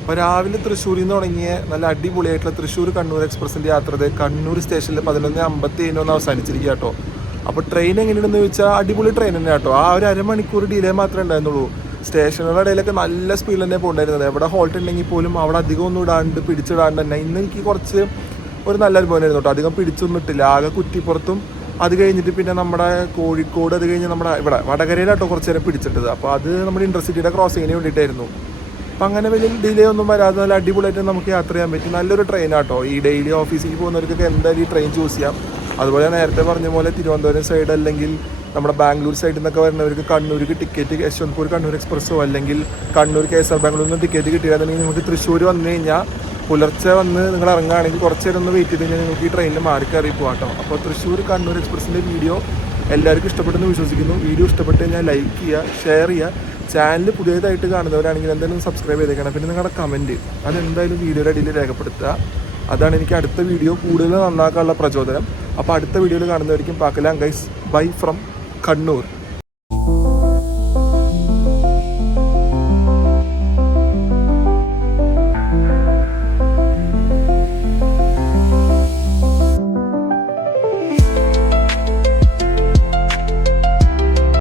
അപ്പോൾ രാവിലെ തൃശ്ശൂരിൽ നിന്ന് തുടങ്ങിയ നല്ല അടിപൊളിയായിട്ടുള്ള തൃശ്ശൂർ കണ്ണൂർ എക്സ്പ്രസിൻ്റെ യാത്ര കണ്ണൂർ സ്റ്റേഷനിൽ 11:57 അവസാനിച്ചിരിക്കുക കേട്ടോ. അപ്പോൾ ട്രെയിൻ എങ്ങനെയുണ്ടെന്ന് ചോദിച്ചാൽ അടിപൊളി ട്രെയിൻ തന്നെ കേട്ടോ. ആ ഒരു അരമണിക്കൂർ ഡിലേ മാത്രമേ ഉണ്ടായിരുന്നുള്ളൂ. സ്റ്റേഷനുകളുടെ ഇടയിലൊക്കെ നല്ല സ്പീഡിൽ തന്നെ പോകേണ്ടായിരുന്നത്. എവിടെ ഹോൾട്ട് ഉണ്ടെങ്കിൽ പോലും അവിടെ അധികം ഒന്നും പിടിച്ചിടാണ്ട് തന്നെ. ഇന്ന് എനിക്ക് കുറച്ച് ഒരു നല്ല അനുഭവമായിരുന്നു കേട്ടോ. അധികം പിടിച്ചൊന്നും ഇട്ടില്ല. ആകെ കുറ്റിപ്പുറത്തും അത് കഴിഞ്ഞിട്ട് പിന്നെ നമ്മുടെ കോഴിക്കോട്, അത് കഴിഞ്ഞ് നമ്മുടെ ഇവിടെ വടകരയിലാട്ടോ കുറച്ച് നേരം പിടിച്ചിട്ടത്. അപ്പോൾ അത് നമ്മുടെ ഇൻ്റർസിറ്റിയുടെ ക്രോസിങ്ങിന് വേണ്ടിയിട്ടായിരുന്നു. അപ്പം അങ്ങനെ വലിയ ഡിലേ ഒന്നും വരാതെ നല്ല അടിപൊളിയായിട്ട് നമുക്ക് യാത്ര ചെയ്യാൻ പറ്റും. നല്ലൊരു ട്രെയിനാട്ടോ. ഈ ഡെയിലി ഓഫീസിലേക്ക് പോകുന്നവർക്കൊക്കെ എന്തായാലും ഈ ട്രെയിൻ ചൂസ് ചെയ്യാം. അതുപോലെ നേരത്തെ പറഞ്ഞ പോലെ തിരുവനന്തപുരം സൈഡ് അല്ലെങ്കിൽ നമ്മുടെ ബാംഗ്ലൂർ സൈഡിൽ നിന്നൊക്കെ വരുന്നവർക്ക് കണ്ണൂർക്ക് ടിക്കറ്റ് യശ്വന്ത്പൂർ കണ്ണൂർ എക്സ്പ്രസ്സോ അല്ലെങ്കിൽ കണ്ണൂർ KSR ബാംഗ്ലൂരിൽ നിന്ന് ടിക്കറ്റ് കിട്ടിയാൽ നിങ്ങൾക്ക് തൃശ്ശൂർ വന്നു കഴിഞ്ഞാൽ പുലർച്ചെ വന്ന് നിങ്ങൾ ഇറങ്ങുകയാണെങ്കിൽ കുറച്ച് നേരം ഒന്ന് വെയിറ്റ് ചെയ്ത് കഴിഞ്ഞാൽ നിങ്ങൾക്ക് ഈ ട്രെയിനിൽ മാറി കയറി പോകാം കേട്ടോ. അപ്പോൾ തൃശ്ശൂർ കണ്ണൂർ എക്സ്പ്രസിൻ്റെ വീഡിയോ എല്ലാവർക്കും ഇഷ്ടപ്പെട്ടെന്ന് വിശ്വസിക്കുന്നു. വീഡിയോ ഇഷ്ടപ്പെട്ട് കഴിഞ്ഞാൽ ലൈക്ക് ചെയ്യുക, ഷെയർ ചെയ്യുക. ചാനൽ പുതിയതായിട്ട് കാണുന്നവരാണെങ്കിൽ എന്തായാലും സബ്സ്ക്രൈബ് ചെയ്തേക്കണം. പിന്നെ നിങ്ങളുടെ കമൻറ്റ് അതെന്തായാലും വീഡിയോയുടെ അടിയിൽ രേഖപ്പെടുത്തുക. അതാണ് എനിക്ക് അടുത്ത വീഡിയോ കൂടുതൽ നന്നാക്കാനുള്ള പ്രചോദനം. അപ്പോൾ അടുത്ത വീഡിയോയിൽ കാണുന്നവരിക്കും പാക്കലാം ഗൈസ്. Bye from Kannur.